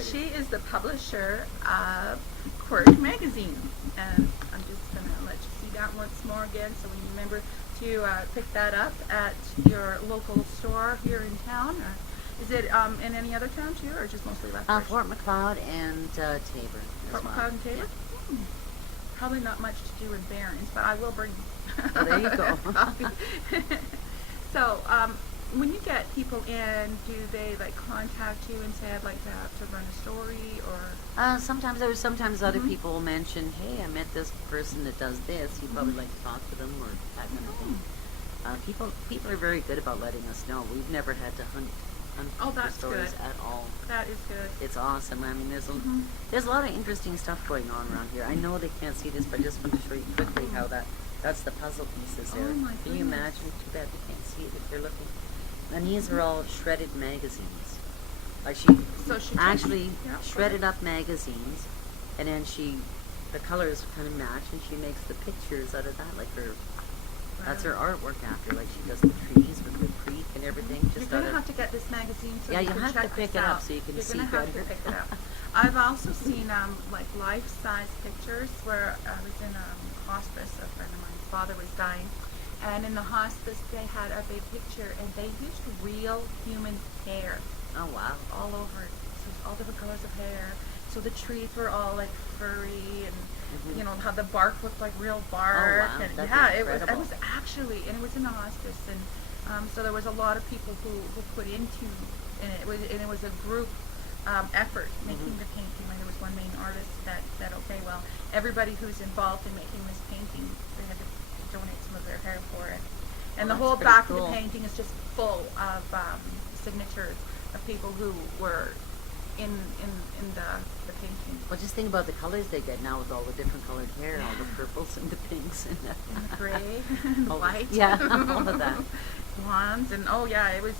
She is the publisher of Quirk Magazine. And I'm just going to let you see that once more again so we remember to pick that up at your local store here in town. Is it in any other town too, or just mostly Lethbridge? Fort McLeod and Tabor. Fort McLeod and Tabor? Yeah. Probably not much to do in Barons, but I will bring. Oh, there you go. So, when you get people in, do they like contact you and say, "I'd like to run a story," or? Sometimes other people will mention, "Hey, I met this person that does this. You'd probably like to talk to them," or that kind of thing. People are very good about letting us know. We've never had to hunt Oh, for that's stories good. at all. That is good. It's awesome. I mean, there's a lot of interesting stuff going on around here. I know they can't see this, but I just want to show you quickly how that's the puzzle pieces there. Oh, my Can you goodness. imagine? Too bad they can't see it if they're looking. And these are all shredded magazines. Like she So she actually yeah, shredded up magazines, and then the colors kind of match, and she makes the pictures out of that. Like that's her artwork after. Like she does the trees with the creek and everything. You're Just going out to of have to get this magazine so Yeah, you you'll can have to check pick this it up out. so you can You're see gonna have better. to pick it up. I've also seen like life-size pictures where I was in hospice. A friend of mine's father was dying, and in the hospice they had a big picture, and they used real human hair Oh wow. all over it. So it's all different colors of hair. So the trees were all like furry, and Mhm. you know how the bark looked like real bark. wow, And that's yeah, it incredible. was actually, and it was in the hospice, and so there was a lot of people who put into, and it was a group effort making Mhm. the painting. And there was one main artist that said, okay, well, everybody who's involved in making this painting, they had to donate some of their hair for it. And the Well, whole that's pretty back of cool. the painting is just full of signatures of people who were in the painting. Well, just think about the colors they get now with all the different colored hair, all the purples and the pinks and And the gray, and the all white. Yeah, all of that. Blondes, and oh yeah, it was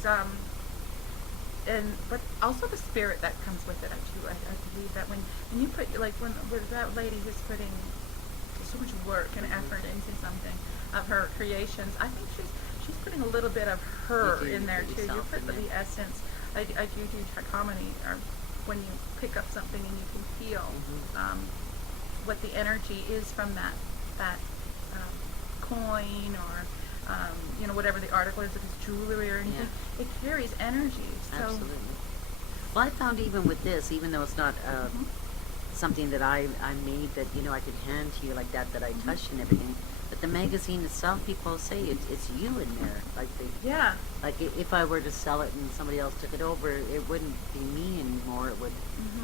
but also the spirit that comes with it. I believe that when you put when that lady who's putting so much work and effort into something of her creations, I think she's putting a little bit of her You do in there put too. You yourself put in the there. essence. I do trichotomy, or when you pick up something and you can feel Mhm. what the energy is from that coin, or whatever the article is, if it's jewelry or anything. It carries energy. So Absolutely. Well, I found even with this, even though it's not something that I made that I could hand to you like that I touched and everything, but the magazine itself, people say it's you in there. yeah. Like if I were to sell it and somebody else took it over, it wouldn't be me anymore. It would.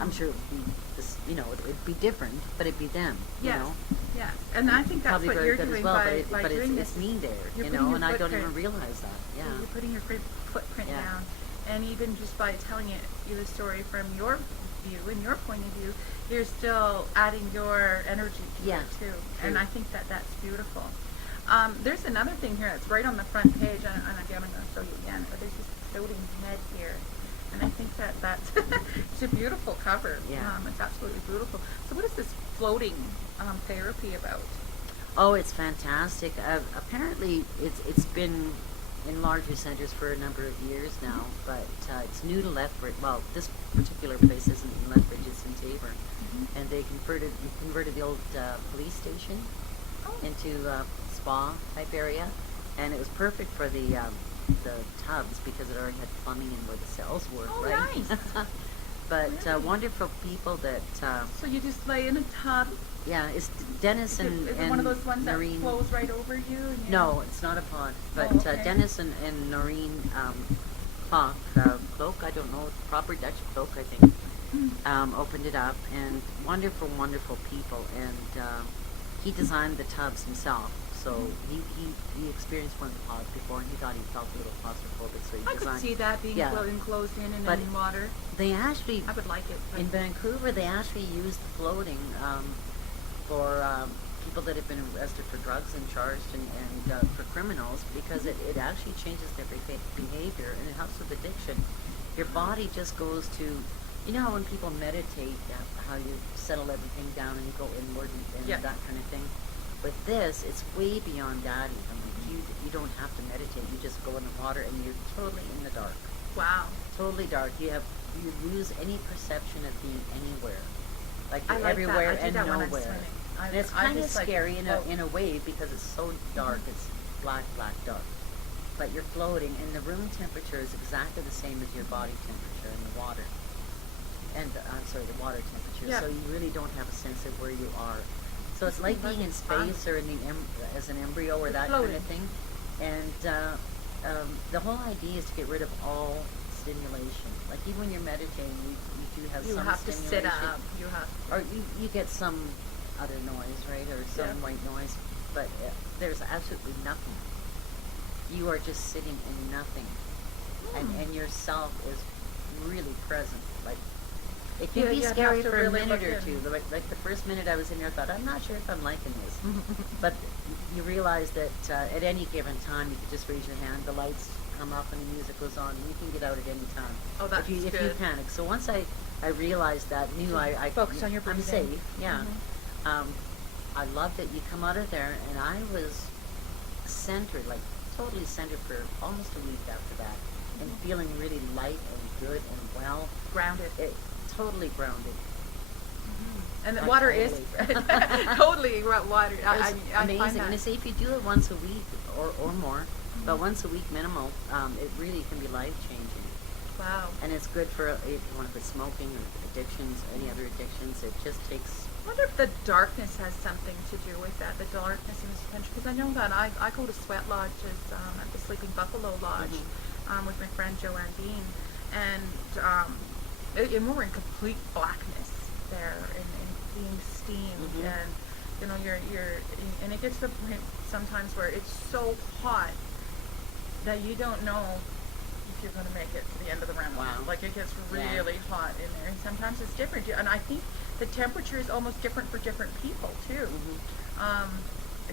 I'm sure it would be this. It'd be different, but it'd be them. Yes. You know. Yes. And I think that's Probably what very you're good doing as well, by but doing it's this. me there. You're You putting know, your and I don't even footprint. realize that. Yeah. You're putting your footprint Yeah. down, and even just by telling the story from your view and your point of view, you're still adding your energy to Yeah, it too. true. And I think that's beautiful. There's another thing here that's right on the front page, and again, I'm going to show you again. But there's this floating head here, and I think that's it's a beautiful cover. Yeah. It's absolutely beautiful. So, what is this floating therapy about? Oh, it's fantastic. Apparently, it's been in larger centers for a number of years now, but it's new to Lethbridge. Well, this particular place isn't in Lethbridge; it's in Tabor, and they converted the old police station into a spa type area, and it was perfect for the tubs because it already had plumbing in where the cells were. Oh, right? nice. But Really? wonderful people that. So you just lay in a tub. Yeah, it's Dennis Is and it one of those ones that Noreen. flows right over you? And you No, it's not a pod. But okay. Dennis and Noreen Cloak, I don't know, proper Dutch cloak, I think, opened it up, and wonderful, wonderful people. And he designed the tubs himself. So he experienced one of the pods before, and he thought he felt a little claustrophobic, so he I could designed. see that being Yeah. enclosed in and But in water. They actually I would like it. But in Vancouver they actually use the floating for people that have been arrested for drugs and charged and for criminals, because it actually changes their behavior and it helps with addiction. Your body just goes to, you know how when people meditate, how you settle everything down and you go inward and Yeah. that kind of thing. With this, it's way beyond that even. Like you don't have to meditate. You just go in the water and you're totally in the dark. wow. Totally dark. You lose any perception of being anywhere. Like I you're like everywhere that. I do and that when I'm nowhere. swimming. And it's I kind of just like scary float. in a way because it's so dark. It's black, dark. But you're floating, and the room temperature is exactly the same as your body temperature in the water. And the water temperature. Yeah. So you really don't have a sense of where you are. So it's This like is being in fun. space or in as an embryo or It's that kind floating. of thing. And the whole idea is to get rid of all stimulation. Like even when you're meditating, you do have You some have to stimulation. sit up. You have. Or you get some other noise, right? Or some Yeah. white noise. But there's absolutely nothing. You are just sitting in nothing. And yourself is really present. Like, it can Yeah, be you'd have scary to for a really minute look or in. two. Like the first minute I was in there, I thought, I'm not sure if I'm liking this. But you realize that at any given time, you can just raise your hand, the lights come up and the music goes on, and you can get out at any time. Oh, that's if you good. panic. So once I realized that, knew I Focus on your I'm breathing. safe. Yeah. I loved it. You come out of there, and I was centered, like totally centered for almost a week after that, and feeling really light and good and well. Grounded. It totally grounded. And the Not water is totally water. It's I amazing. find that. And I say if you do it once a week or more, but once a week minimal, it really can be life changing. Wow. And it's good for if you want to quit smoking or addictions, any other addictions. It just takes. I wonder if the darkness has something to do with that, the darkness in this country. Because I know that I go to sweat lodges at the Sleeping Buffalo Lodge with my friend Joanne Dean. And we're in complete blackness there and being steamed. And, you know, and it gets to the point sometimes where it's so hot that you don't know if you're going to make it to the end of the round. Wow. Like it gets really hot in there, and sometimes it's different. And I think the temperature is almost different for different people too.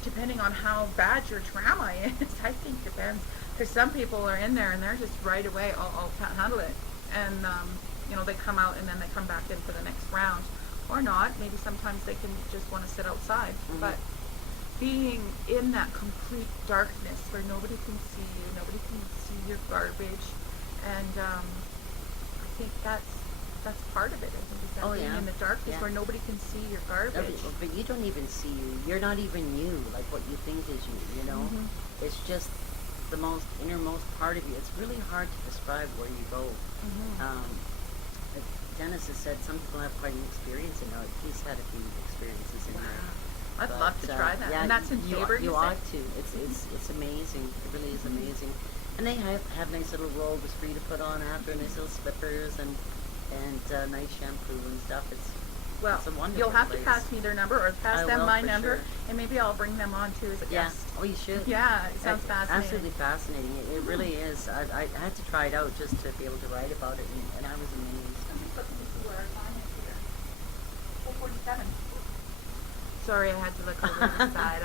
Depending on how bad your trauma is, I think depends. Because some people are in there and they're just right away, I'll handle it, and you know, they come out and then they come back in for the next round, or not. Maybe sometimes they can just want to sit outside, but being in that complete darkness where nobody can see you, nobody can see your garbage, and I think that's part of it. I think is that being in the darkness where nobody can see your garbage. But you don't even see you. You're not even you, like what you think is you, you know? It's just the most innermost part of you. It's really hard to describe where you go. Like Dennis has said, some people have quite an experience in it. He's had a few experiences in there. I'd love to try that. Yeah, And that's in Taber, you you ought said? to. It's amazing. It really is amazing. And they have nice little robes for you to put on after, nice little slippers and nice shampoo and stuff. Well, it's a wonderful you'll have place. to pass me their number or pass I them will, my for number, sure. and maybe I'll bring them on too as a Yeah. guest. Oh, you should. Yeah, it sounds fascinating. Absolutely fascinating. It really is. I had to try it out just to be able to write about it, and I was amazed. I'm just looking to see where our time is here. 4:47. Sorry, I had to look over to the side.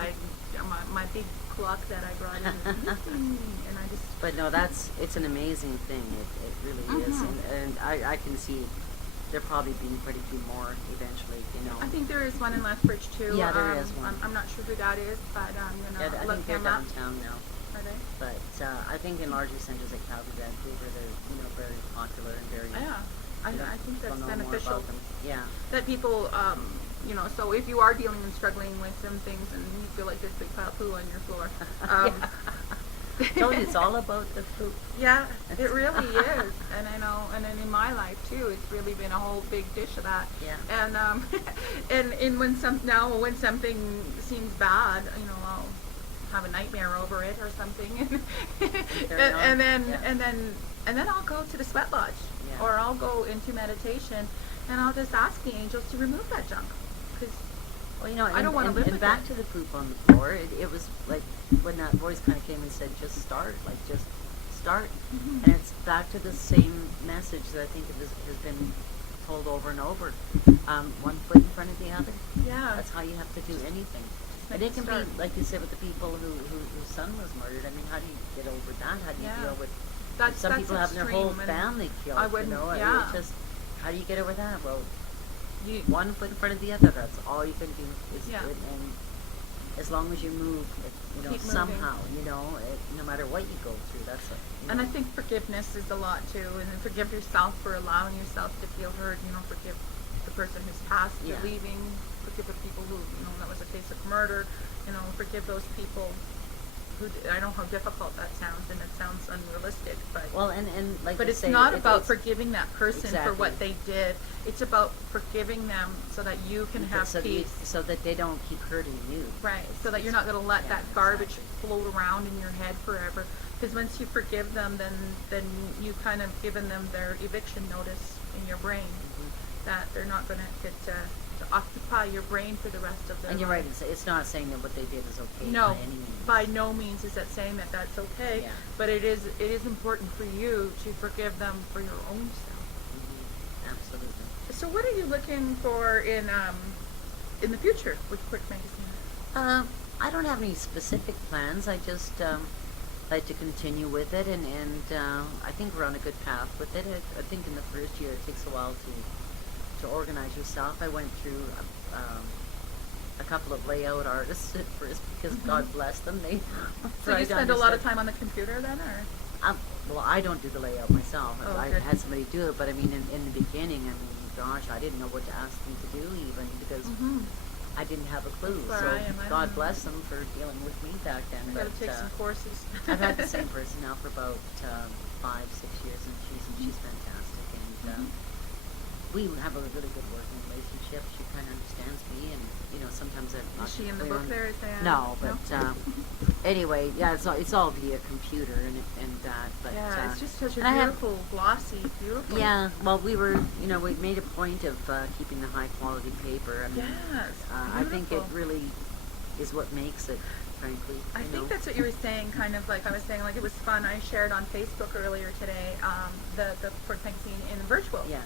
My big clock that I brought in is missing, and I just. But no, it's an amazing thing. It really is, and I can see there probably being quite a few more eventually. You know. I think there is one in Lethbridge too. Yeah, there is one. I'm not sure who that is, but I'm gonna I look think they're them up. downtown now. Are they? But I think in larger centers like Calgary, Vancouver, they're very popular and very. Yeah, I think that's we'll know more beneficial. about them. Yeah. That people, you know, so if you are dealing and struggling with some things and you feel like there's big pile of poo on your floor, Told you it's all about the food. yeah, it really is. And I know, and then in my life too, it's really been a whole big dish of that. Yeah. And and when something seems bad, you know, I'll have a nightmare over it or something, and then I'll go to the sweat lodge, Yeah. or I'll go into meditation, and I'll just ask the angels to remove that junk, because Well, you know, I don't want to live and with back it. to the poop on the floor. It was like when that voice kind of came and said, "Just start, like just start," Mhm. and it's back to the same message that I think has been told over and over. One foot in front of the other. Yeah. That's how you have to do anything. make And a it can start. be, like you said, with the people whose son was murdered. I mean, how do you get over that? How do you Yeah. deal with That's some people having their whole extreme, and family killed? I wouldn't. You know, Yeah. it's just how do you get over that? Well, You. one foot in front of the other. That's all you can do. Is Yeah. and as long as you move, you know, Keep moving. somehow, you know, no matter what you go through, that's a, you And I know. think forgiveness is a lot too, and then forgive yourself for allowing yourself to feel hurt. You know, forgive the person who's passed, Yeah. you're leaving. Forgive the people who, you know, that was a case of murder. You know, forgive those people who. I know how difficult that sounds, and it sounds unrealistic, but. Well, and like But you it's say, not it- about it's- forgiving that person for what Exactly. they did. It's about forgiving them so that you can have so that peace. so that they don't keep hurting you. Right, so that you're not going to let Yeah, that garbage exactly. float around in your head forever. Because once you forgive them, then you kind of given them their eviction notice in your brain Mhm. that they're not going to get to occupy your brain for the rest of their And you're right. life. It's not saying that what they did is okay No, by any means. by no means is that saying that that's okay. Yeah. But it is important for you to forgive them for your own self. Mhm. Absolutely. So what are you looking for in the future with Quick Magazine? I don't have any specific plans. I just like to continue with it, and I think we're on a good path with it. I think in the first year it takes a while to organize yourself. I went through a couple of layout artists at first because Mhm. God bless them. They So tried you to spend a lot of understand- time on the computer then, or? Well, I don't do the layout myself. Oh, I good. had somebody do it, but I mean, in the beginning, I mean, gosh, I didn't know what to ask them to do even because Mm-hmm. I didn't have a clue. That's So where I am. I God don't- bless them for dealing with me back then. Got to but, take some courses. I've had the same person now for about 5-6 years, and she's fantastic, and Mhm. we have a really good working relationship. She kind of understands me, and you know, sometimes I'm not Is she in the clear book on- there? Is that No, but anyway, yeah, it's all via computer and that. But yeah, it's just such a and I have- beautiful, glossy, beautiful. yeah, well, we made a point of keeping the high quality paper. I mean, Yes, I think it beautiful. really is what makes it, frankly. I you think know. that's what you were saying, kind of like I was saying, like it was fun. I shared on Facebook earlier today the Port Magazine in virtual. Yeah.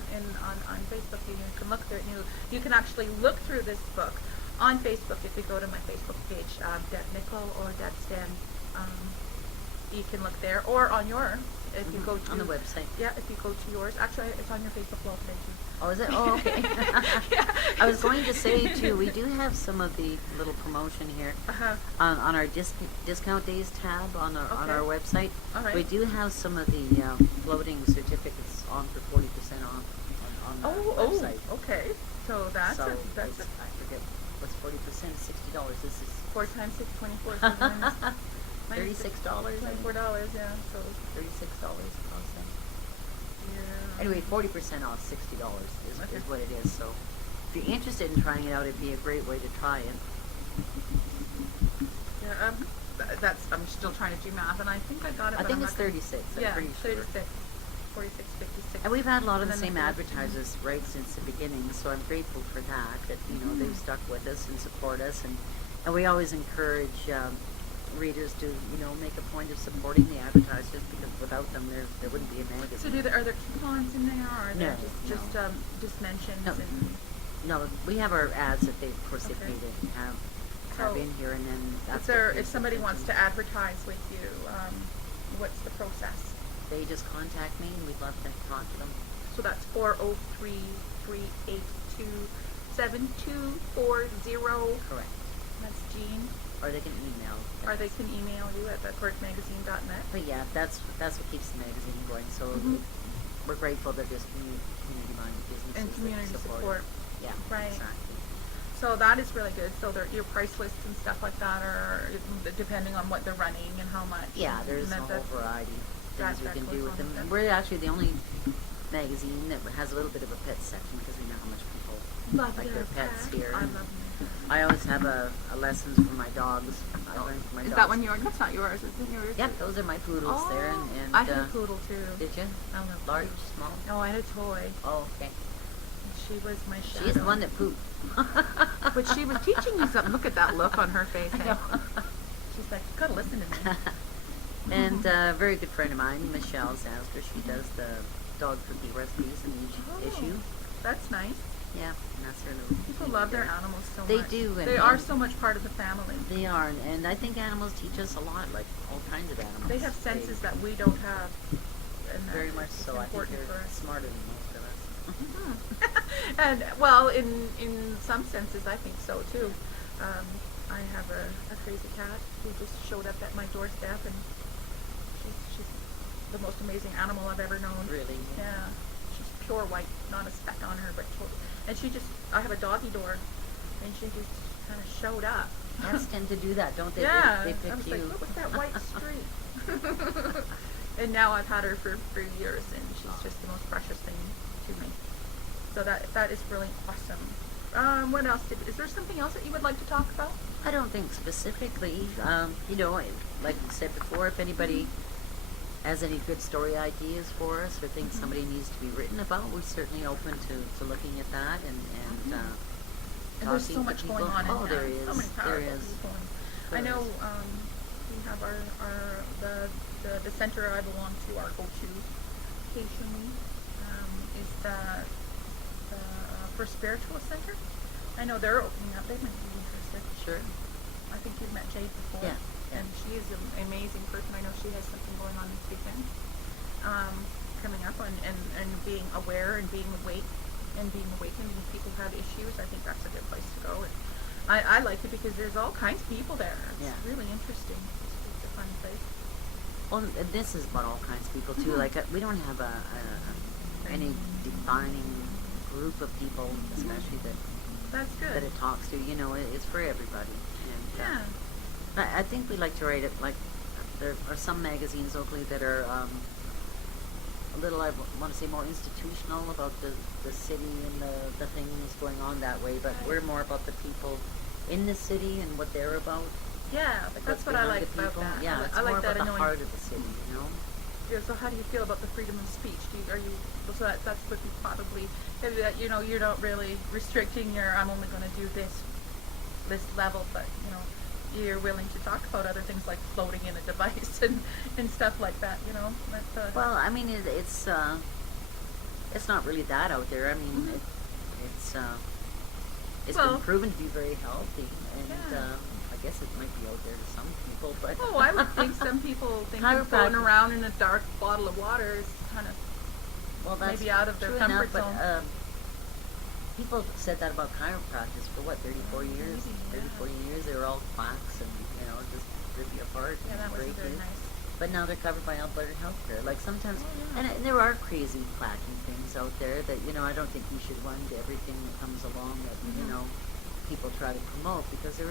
On Facebook, you can look through it. You can actually look through this book on Facebook if you go to my Facebook page, Deb Nickel or Debbz Den. You can look there, or on your if you Mhm, go to on the website. Yeah, if you go to yours, actually it's on your Facebook wall today too. Oh, is it? Oh, okay. Yeah. I was going to say too, we do have some of the little promotion here Uh-huh. on our discount days tab on our Okay. website. All right. We do have some of the floating certificates on for 40% off on the website. Okay. So that's so that's it's- I forget what's 40%. $60. This is 4 times 6, 24. So minus $36. $24, yeah. So $36. yeah. Anyway, 40% off, $60 Okay. is what it is. So if you're interested in trying it out, it'd be a great way to try it. Yeah. That's. I'm still trying to do math, and I think I got it. I but think I'm it's not gonna- 36. I'm Yeah, pretty sure. 36, 46, 56. And we've had a lot of And the then same the- advertisers right since the beginning, so I'm grateful for that. That you know they've Mhm. stuck with us and support us, and we always encourage readers to make a point of supporting the advertisers because without them there wouldn't be a So magazine. are there coupons in there, or are No, there no. just mentions No. and? No, we have our ads that they, of course, they Okay. pay to have So, in here, and then that's If there, what if pays somebody wants to attention. advertise with you, what's the process? They just contact me, and we'd love to talk to them. So that's 403-382-7240. Correct. That's Jean. Or they can email. Or they can email you at thecorkmagazine.net. But yeah, that's what keeps the magazine going. So Mhm. we're grateful that there's community-minded businesses And that community support. support. Yeah, Right. exactly. So that is really good. So your price lists and stuff like that are depending on what they're running and how much. Yeah, and there's a that- whole variety of that- things we that can goes do on with them. with And it. we're actually the only magazine that has a little bit of a pet section because we know how much people Love like their pets pets. here. I And love them. I always have a lessons for my dogs. I learn from my Is dogs. that one yours? That's not yours. Is it yours? Yep, those are my poodles there. And I had a poodle too. did you? I love Large, poodles. small? No, I had a toy. Oh, okay. She was my shadow. She's the one that pooped. But she was teaching you something. Look at that look on her face. I Eh? know. She's like, you gotta listen to me. And a very good friend of mine, Michelle Zaster, she does the dog cookie recipes in each issue. That's nice. Yeah, and that's her little. People love their animals so They much. do, and They are so much part of the family. They are, and I think animals teach us a lot, like all kinds of animals. They have senses that we don't have. And Very that much is so. I think important for they're us. smarter than most of us. Mhm. And well, in some senses, I think so too. I have a crazy cat who just showed up at my doorstep, and she's the most amazing animal I've ever known. Really? Yeah. She's pure white, not a speck on her, but and she just, I have a doggy door, and she just kind of showed up. Cats tend to do that, don't they? Yeah. They I pick was you. like, what was that white streak? And now I've had her for years, and she's just the most precious thing to me. So that is really awesome. What else? Is there something else that you would like to talk about? I don't think specifically. You know, like you said before, if anybody has any good story ideas for us or thinks somebody needs to be written about, we're certainly open to looking at that and And there's so talking much to going people. on in Oh, there town. is. So many There powerful is. people. There I know is. we have the center I belong to, our go-to occasionally, is the for spiritual center. I know they're opening up. They might be interested. Sure. I think you've met Jade before. Yeah. And she is an amazing person. I know she has something going on this weekend coming up, and being aware and being awake and being awakened when people have issues. I think that's a good place to go. And I like it because there's all kinds of people there. It's Yeah. really interesting. It's a fun place. Well, and this is about all kinds of people too. Like we don't have any defining group of people, especially That's good. that it talks to. You know, it's for everybody. And, Yeah. I think we like to write it like there are some magazines locally that are a little, I want to say, more institutional about the city and the things going on that way, but Right. we're more about the people in the city and what they're about. Yeah, Like that's what's what I behind like the about people. that. Yeah, it's I like more that about the knowing. heart of the city, you know? Yeah, so how do you feel about the freedom of speech? So that's what you probably, you know, you're not really restricting I'm only going to do this level, but, you know, you're willing to talk about other things like floating in a device and stuff like that, you know? Well, I mean, it's not really that out there. I mean, it's Well, been proven to be very healthy, and yeah. I guess it might be out there to some people, but Oh, I would think some people think Chiropractic- floating around in a dark bottle of water is kind of well, that's maybe out of their true comfort enough, zone. But people said that about chiropractors for what, 34 years? Maybe, yeah. 34 years, they were all quacks and, you know, just rip you apart Yeah, and that break wasn't very you. nice. But now they're covered by Alberta Healthcare. Like sometimes, Oh, yeah. and there are crazy quacking things out there that, you know, I don't think we should run to everything that comes along that, you Mhm. know, people try to promote because there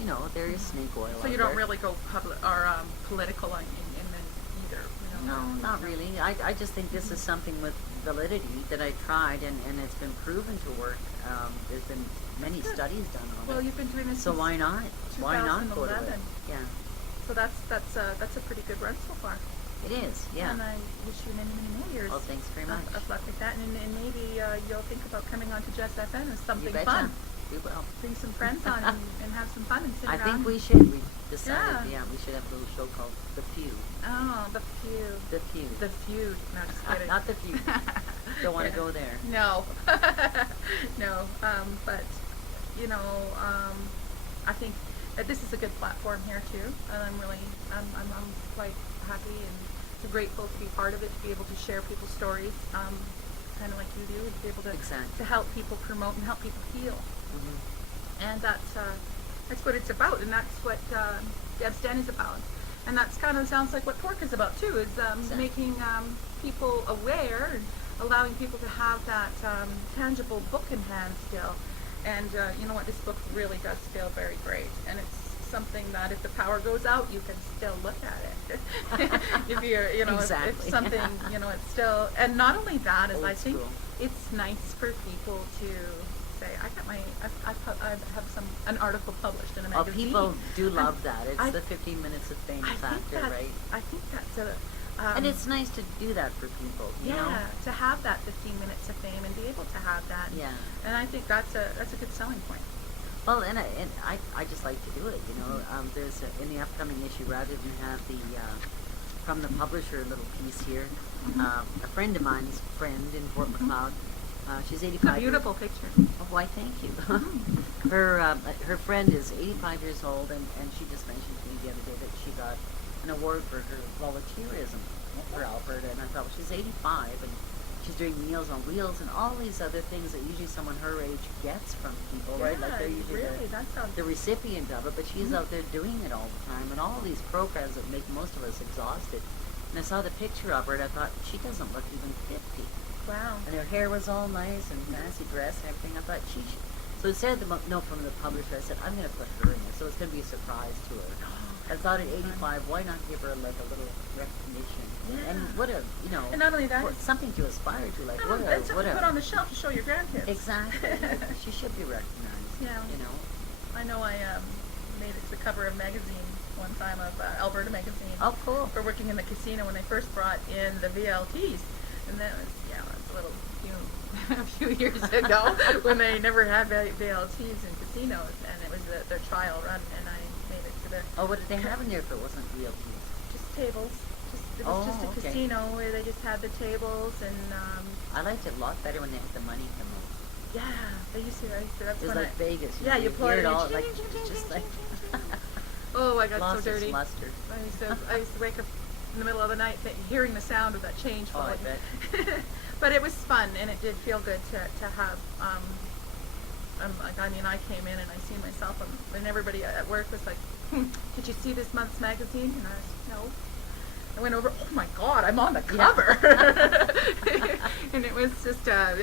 you know, there is snake oil So out you don't there. really go public or political in them either, you know? No, not really. I just think this is something with validity that I tried and it's been proven to work. There's been many Good. studies done on Well, it. you've been doing this So since why not? Why not go to it? 2011. Yeah, So that's a pretty good run so far. it is. Yeah. And I wish you many, many more years. Well, thanks very much. Of luck with that, and maybe you'll think about coming on to Just FN as something You betcha. fun. We will. Bring some friends on and have some fun and sit I around. think we should. We decided, Yeah. we should have a little show called The Feud. Oh, the feud. The Feud. The feud. No, just kidding. Not The Feud. Don't want to Yeah. go there. No, no. But you know, I think that this is a good platform here too, and I'm quite happy and grateful to be part of it, to be able to share people's stories, kind of like you do, and to be able to Exactly. help people promote and help people heal. Mm-hmm. And that's what it's about, and that's what Debbz Den is about. And that's kind of sounds like what Pork is about too, is Exactly. making people aware and allowing people to have that tangible book in hand still. And you know what, this book really does feel very great, and it's something that if the power goes out, you can still look at it. If you're, you know, if Exactly. something, you know, it's still, and not only that is Old I think school. it's nice for people to say, I got my, I have an article published in a Oh, magazine. people do love that. It's I- the 15 minutes of fame I think factor, that's, right? I think that's And it's nice to do that for people, you know? yeah, to have that 15 minutes of fame and be able to have that. Yeah. And I think that's a good selling point. Well, and I just like to do it, you know. There's in the upcoming issue, rather than have the from the publisher little piece here, a friend of mine's friend in Fort McLeod, she's 85. It's a beautiful picture. Oh, why, thank you. Her friend is 85 years old, and she just mentioned to me the other day that she got an award for her volunteerism for Alberta, and I thought, well, she's 85, and she's doing Meals on Wheels and all these other things that usually someone her age gets from people, right? Like they're usually really, that sounds the recipient of it, but she's out there doing it all the time, and all these programs that make most of us exhausted. And I saw the picture of her, and I thought, she doesn't look even 50. wow. And her hair was all nice and fancy dress and everything. I thought, she should. So instead of the note from the publisher, I said, I'm going to put her in it, so it's going to be a surprise to her. I thought at 85, why not give her like a little recognition? Yeah. And what a, you know, And not only that, something to aspire to, like no, what a, and something what to put on a, the shelf to show your grandkids. exactly. She should be recognized. Yeah. You know. I know I made it to the cover of magazine one time, of Alberta magazine. Oh, cool. For working in the casino when they first brought in the VLTs, and that was a little a few years ago when they never had VLTs in casinos, and it was their trial run, and I made it to the Oh, what did they have in there if it wasn't realty? just tables. It was just a okay. casino where they just had the tables, and I liked it a lot better when they had the money come out. yeah, they used to. That's It was when like Vegas. yeah, you hear play it all ching, like ching, ching, just ching, like ching, ching. Oh, I got lost so its dirty. luster. I used to wake up in the middle of the night hearing the sound of that change Oh, I falling. bet. But it was fun, and it did feel good to have. I mean, I came in and I see myself, and everybody at work was like, "Did you see this month's magazine?" And I was, "No." I went over. Oh my God, I'm on the cover! Yeah. And it was just, I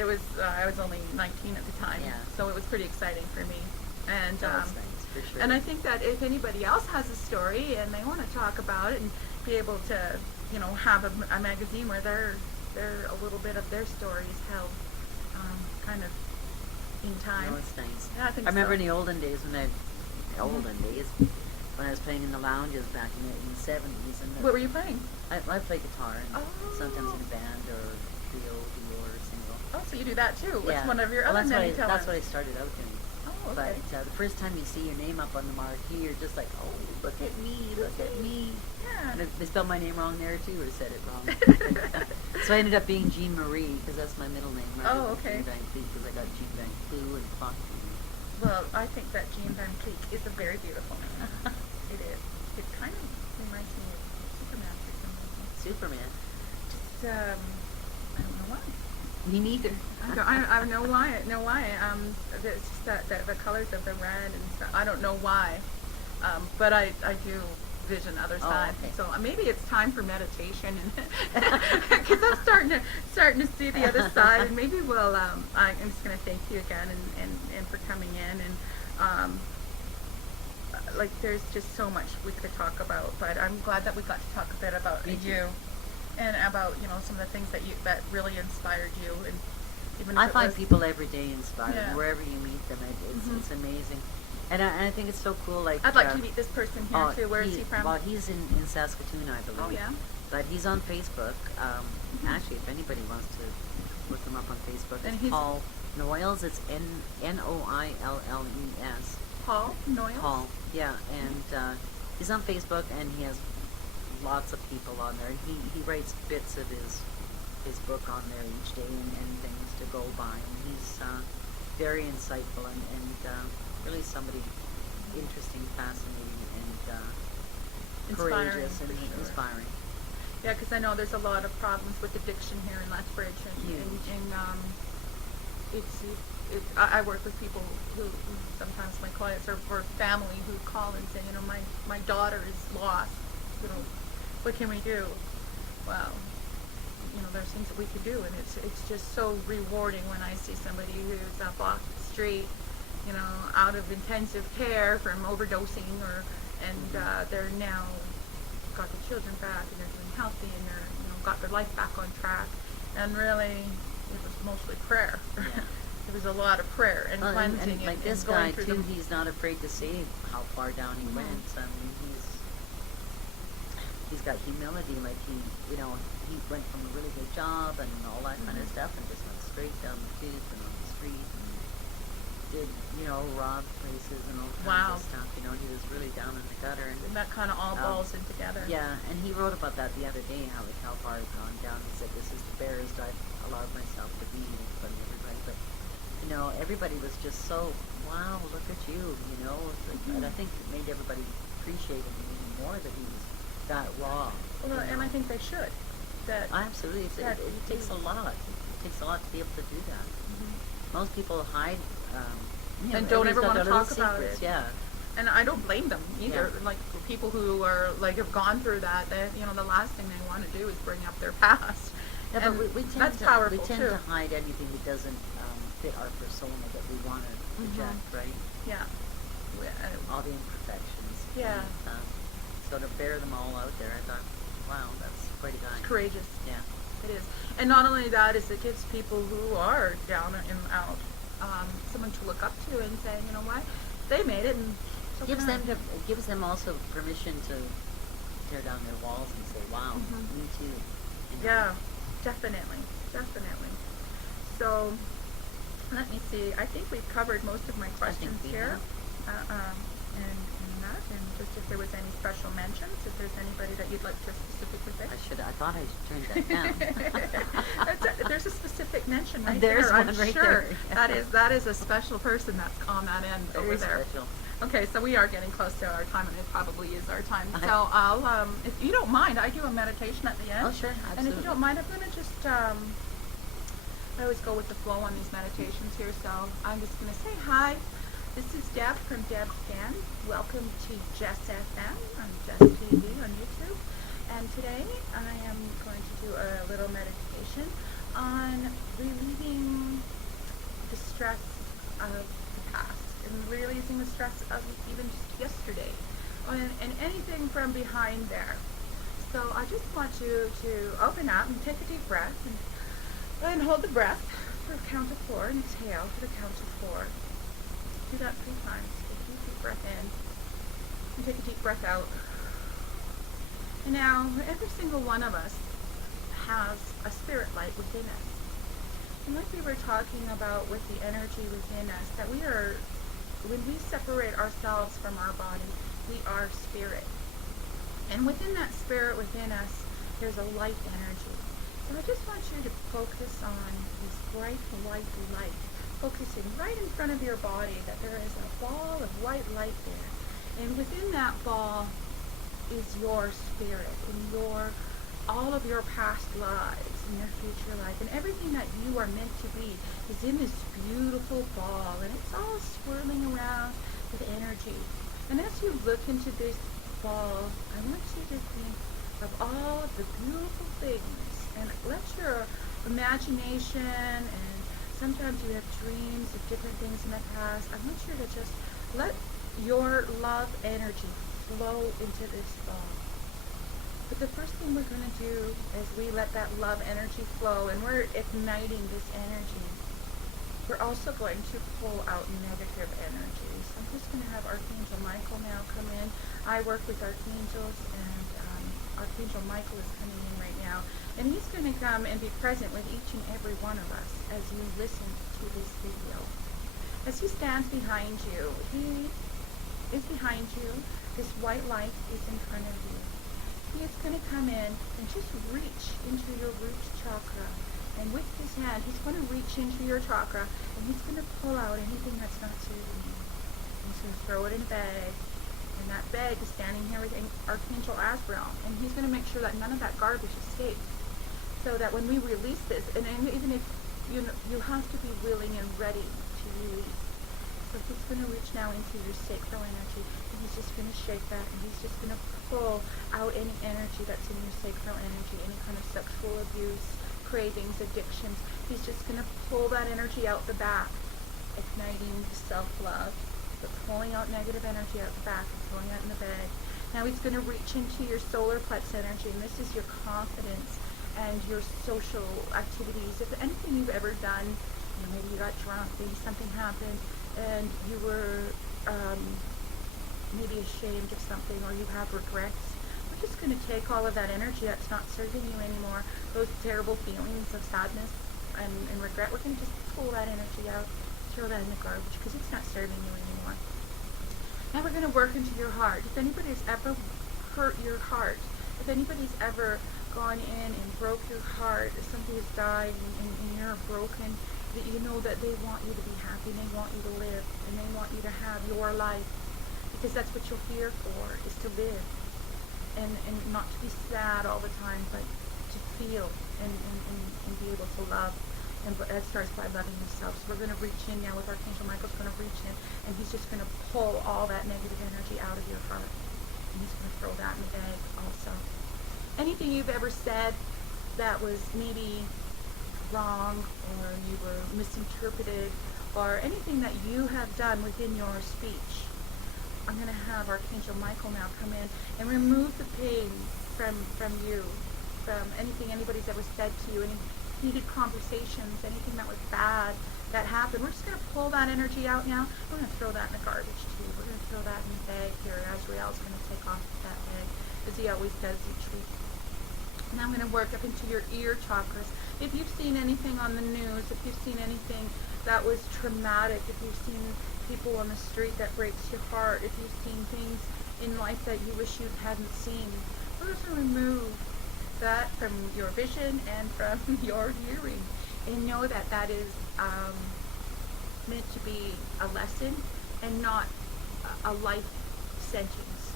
was only 19 at the time, Yeah. so it was pretty exciting for me. And That's nice, for sure. and I think that if anybody else has a story and they want to talk about it and be able to, have a magazine where they're a little bit of their stories held, kind of in time. No, it's nice. Yeah, I think I remember so. in the olden days when I was playing in the lounges back in the 70s. And What were you playing? I play guitar, and Oh. sometimes in a band or trio, duo, or single. Oh, so you do that too. What's Yeah. one of your Well, other many that's talents? what I started out doing. Oh, okay. But the first time you see your name up on the marquee, you're just like, oh, look at me, look at me. Yeah. And they spelled my name wrong there too, or said it wrong. So I ended up being Jean Marie, because that's my middle name. Oh, okay. Jean Van Cleef, because I got Jean Van Cleef and Clock. Well, I think that Jean Van Cleef is a very beautiful name. It is. It kind of reminds me of Superman for some reason. Superman. Just, I don't know why. Me neither. I don't know why. It's just that the colors of the red and stuff. I don't know why, but I do vision other Oh, side. okay. So maybe it's time for meditation, and because I'm starting to see the other side. And maybe we'll. I'm just going to thank you again and for coming in, and like there's just so much we could talk about. But I'm glad that we got to talk a bit about Me too. you. And about some of the things that really inspired you, and even if I it find was, people every day inspiring, Yeah. wherever you meet them. It's amazing. And I think it's so cool. Like I'd like to meet this person here too. Where is he from? Well, he's in Saskatoon, I believe. Oh yeah. But he's on Facebook. Actually, if anybody wants to look him up on Facebook, And it's he's- Paul Noyles. It's Noilles. Paul Noyles. Paul. Yeah, and he's on Facebook, and he has lots of people on there. And he writes bits of his book on there each day, and things to go by. And he's very insightful and really somebody interesting, fascinating, and Inspiring, courageous and for sure. inspiring. Yeah, because I know there's a lot of problems with addiction here in Lethbridge, Huge. and I work with people who sometimes my clients or family who call and say, my daughter is lost. What can we do? Well, there's things that we could do, and it's just so rewarding when I see somebody who's up off the street, out of intensive care from overdosing, and they're now got their children back, and they're doing healthy, and they're got their life back on track. And really, it was mostly prayer. Yeah. There was a lot of prayer and Well, cleansing, and like this going guy through too, the he's not afraid to say how far down he Mhm. went. I mean, he's got humility, like he went from a really good job and all that kind of stuff, and just went straight down the tube and on the street and did, rob places and all kinds Wow. of stuff. He was really down in the gutter. And And that kind of all balls in together. yeah, and he wrote about that the other day, how far he'd gone down. He said, "This is the barest I've allowed myself to be in front of everybody." But everybody was just so, wow, look at you. And I think it made everybody appreciate him even more that he was that raw. Well, and I think they should. That Absolutely, it takes a lot. It takes a lot to be able to do that. Most people hide. And don't ever want to everybody's talk got about their it. little secrets, Yeah. And I don't blame them either. Yeah. Like people who are have gone through that, the last thing they want to do is bring up their past. Yeah, And but we tend that's to powerful we tend too. to hide anything that doesn't fit our persona that we want to project, right? Yeah. All the imperfections. Yeah. And, so to bear them all out there, I thought, wow, that's quite a guy. It's courageous. Yeah. It is. And not only that, is it gives people who are down and out someone to look up to and say, you know what, they made it, and so Gives can I. them gives them also permission to tear down their walls and say, wow, me too. Yeah, definitely. So, let me see. I think we've covered most of my questions we here. have. And just if there was any special mentions, if there's anybody that you'd like to specifically say. I thought I turned that down. There's a specific mention right There's there. one I'm right sure there. that is a special person that's on that end over Very there. special. Okay, so we are getting close to our time, and it probably is our time. So I'll, if you don't mind, I do a meditation at the end. Oh, sure, And if absolutely. you don't mind, I'm going to just, I always go with the flow on these meditations here, so I'm just going to say hi. This is Deb from Debbz Den. Welcome to Jess FM on Jess TV on YouTube. And today I am going to do a little meditation on relieving the stress of the past and releasing the stress of even just yesterday and anything from behind there. So I just want you to open up and take a deep breath and hold the breath for a count of 4 and exhale for the count of 4. Do that 3 times. Take a deep breath in and take a deep breath out. And now, every single one of us has a spirit light within us. And like we were talking about with the energy within us, that we are, when we separate ourselves from our body, we are spirit. And within that spirit within us, there's a light energy. So I just want you to focus on this bright white light, focusing right in front of your body, that there is a ball of white light there. And within that ball is your spirit and all of your past lives and your future life. And everything that you are meant to be is in this beautiful ball. And it's all swirling around with energy. And as you look into this ball, I want you to think of all of the beautiful things. And let your imagination, and sometimes you have dreams of different things in the past. I want you to just let your love energy flow into this ball. But the first thing we're going to do is we let that love energy flow, and we're igniting this energy. We're also going to pull out negative energies. I'm just going to have Archangel Michael now come in. I work with archangels, and Archangel Michael is coming in right now. And he's going to come and be present with each and every one of us as you listen to this video. As he stands behind you, he is behind you. This white light is in front of you. He is going to come in and just reach into your root chakra. And with his hand, he's going to reach into your chakra, and he's going to pull out anything that's not serving you. He's going to throw it in a bag. And that bag is standing here with Archangel Azrael. And he's going to make sure that none of that garbage escapes. So that when we release this, and even if you have to be willing and ready to release. So he's going to reach now into your sacral energy, and he's just going to shake that, and he's just going to pull out any energy that's in your sacral energy, any kind of sexual abuse, cravings, addictions. He's just going to pull that energy out the back, igniting self-love, but pulling out negative energy out the back and throwing it in the bag. Now he's going to reach into your solar plex energy, and this is your confidence and your social activities. If anything you've ever done, maybe you got drunk, maybe something happened, and you were maybe ashamed of something, or you have regrets, we're just going to take all of that energy that's not serving you anymore, those terrible feelings of sadness and regret. We're going to just pull that energy out, throw that in the garbage because it's not serving you anymore. Now we're going to work into your heart. If anybody's ever hurt your heart, if anybody's ever gone in and broke your heart, if somebody has died and you're broken, that you know that they want you to be happy and they want you to live and they want you to have your life, because that's what you're here for, is to live and not to be sad all the time, but to feel and be able to love. And that starts by loving yourself. So we're going to reach in now with Archangel Michael's going to reach in, and he's just going to pull all that negative energy out of your heart. And he's going to throw that in the bag also. Anything you've ever said that was maybe wrong, or you were misinterpreted, or anything that you have done within your speech, I'm going to have Archangel Michael now come in and remove the pain from you, from anything anybody's ever said to you, any heated conversations, anything that was bad that happened. We're just going to pull that energy out now. We're going to throw that in the garbage too. We're going to throw that in the bag here. Azrael's going to take off that bag, as he always does each week. Now I'm going to work up into your ear chakras. If you've seen anything on the news, if you've seen anything that was traumatic, if you've seen people on the street that breaks your heart, if you've seen things in life that you wish you hadn't seen, we're just going to remove that from your vision and from your hearing, and know that that is meant to be a lesson and not a life sentence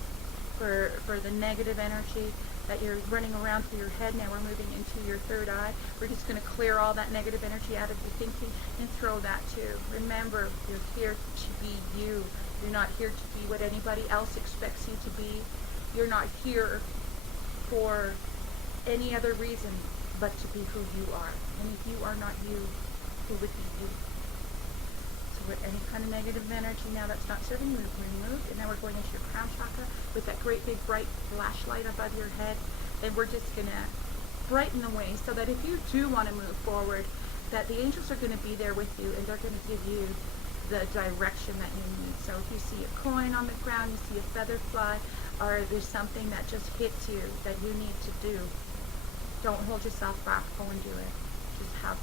for the negative energy that you're running around through your head. Now we're moving into your third eye. We're just going to clear all that negative energy out of your thinking and throw that too. Remember, you're here to be you. You're not here to be what anybody else expects you to be. You're not here for any other reason but to be who you are. And if you are not you, who would be you? So with any kind of negative energy now that's not serving you, we've removed. And now we're going into your crown chakra with that great big bright flashlight above your head. And we're just going to brighten the way so that if you do want to move forward, that the angels are going to be there with you and they're going to give you the direction that you need. So if you see a coin on the ground, you see a feather fly, or there's something that just hits you that you need to do, don't hold yourself back. Go and do it. Just have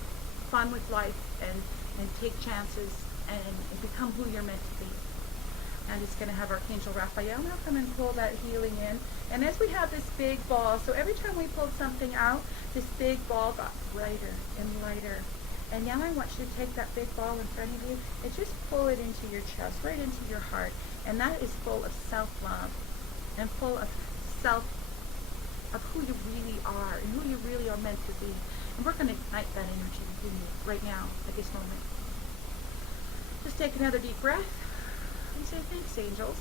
fun with life and take chances and become who you're meant to be. I'm just going to have Archangel Raphael now come and pull that healing in. And as we have this big ball, so every time we pulled something out, this big ball got brighter and lighter. And now I want you to take that big ball in front of you and just pull it into your chest, right into your heart. And that is full of self-love and full of who you really are and who you really are meant to be. And we're going to ignite that energy within you right now at this moment. Just take another deep breath and say thanks, angels.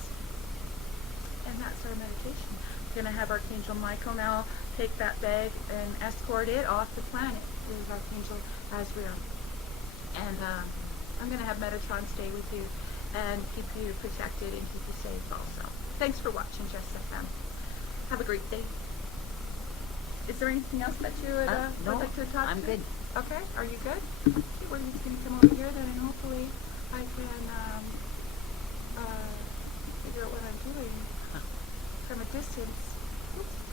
And that's our meditation. We're going to have Archangel Michael now take that bag and escort it off the planet. This is Archangel Azrael. And I'm going to have Metatron stay with you and keep you protected and keep you safe also. Thanks for watching Just FM. Have a great day. Is there anything else that you would no, like to talk I'm to? good. Okay, are you good? Okay, we're just going to come over here then, and hopefully I can figure out what I'm doing from a distance. Oops.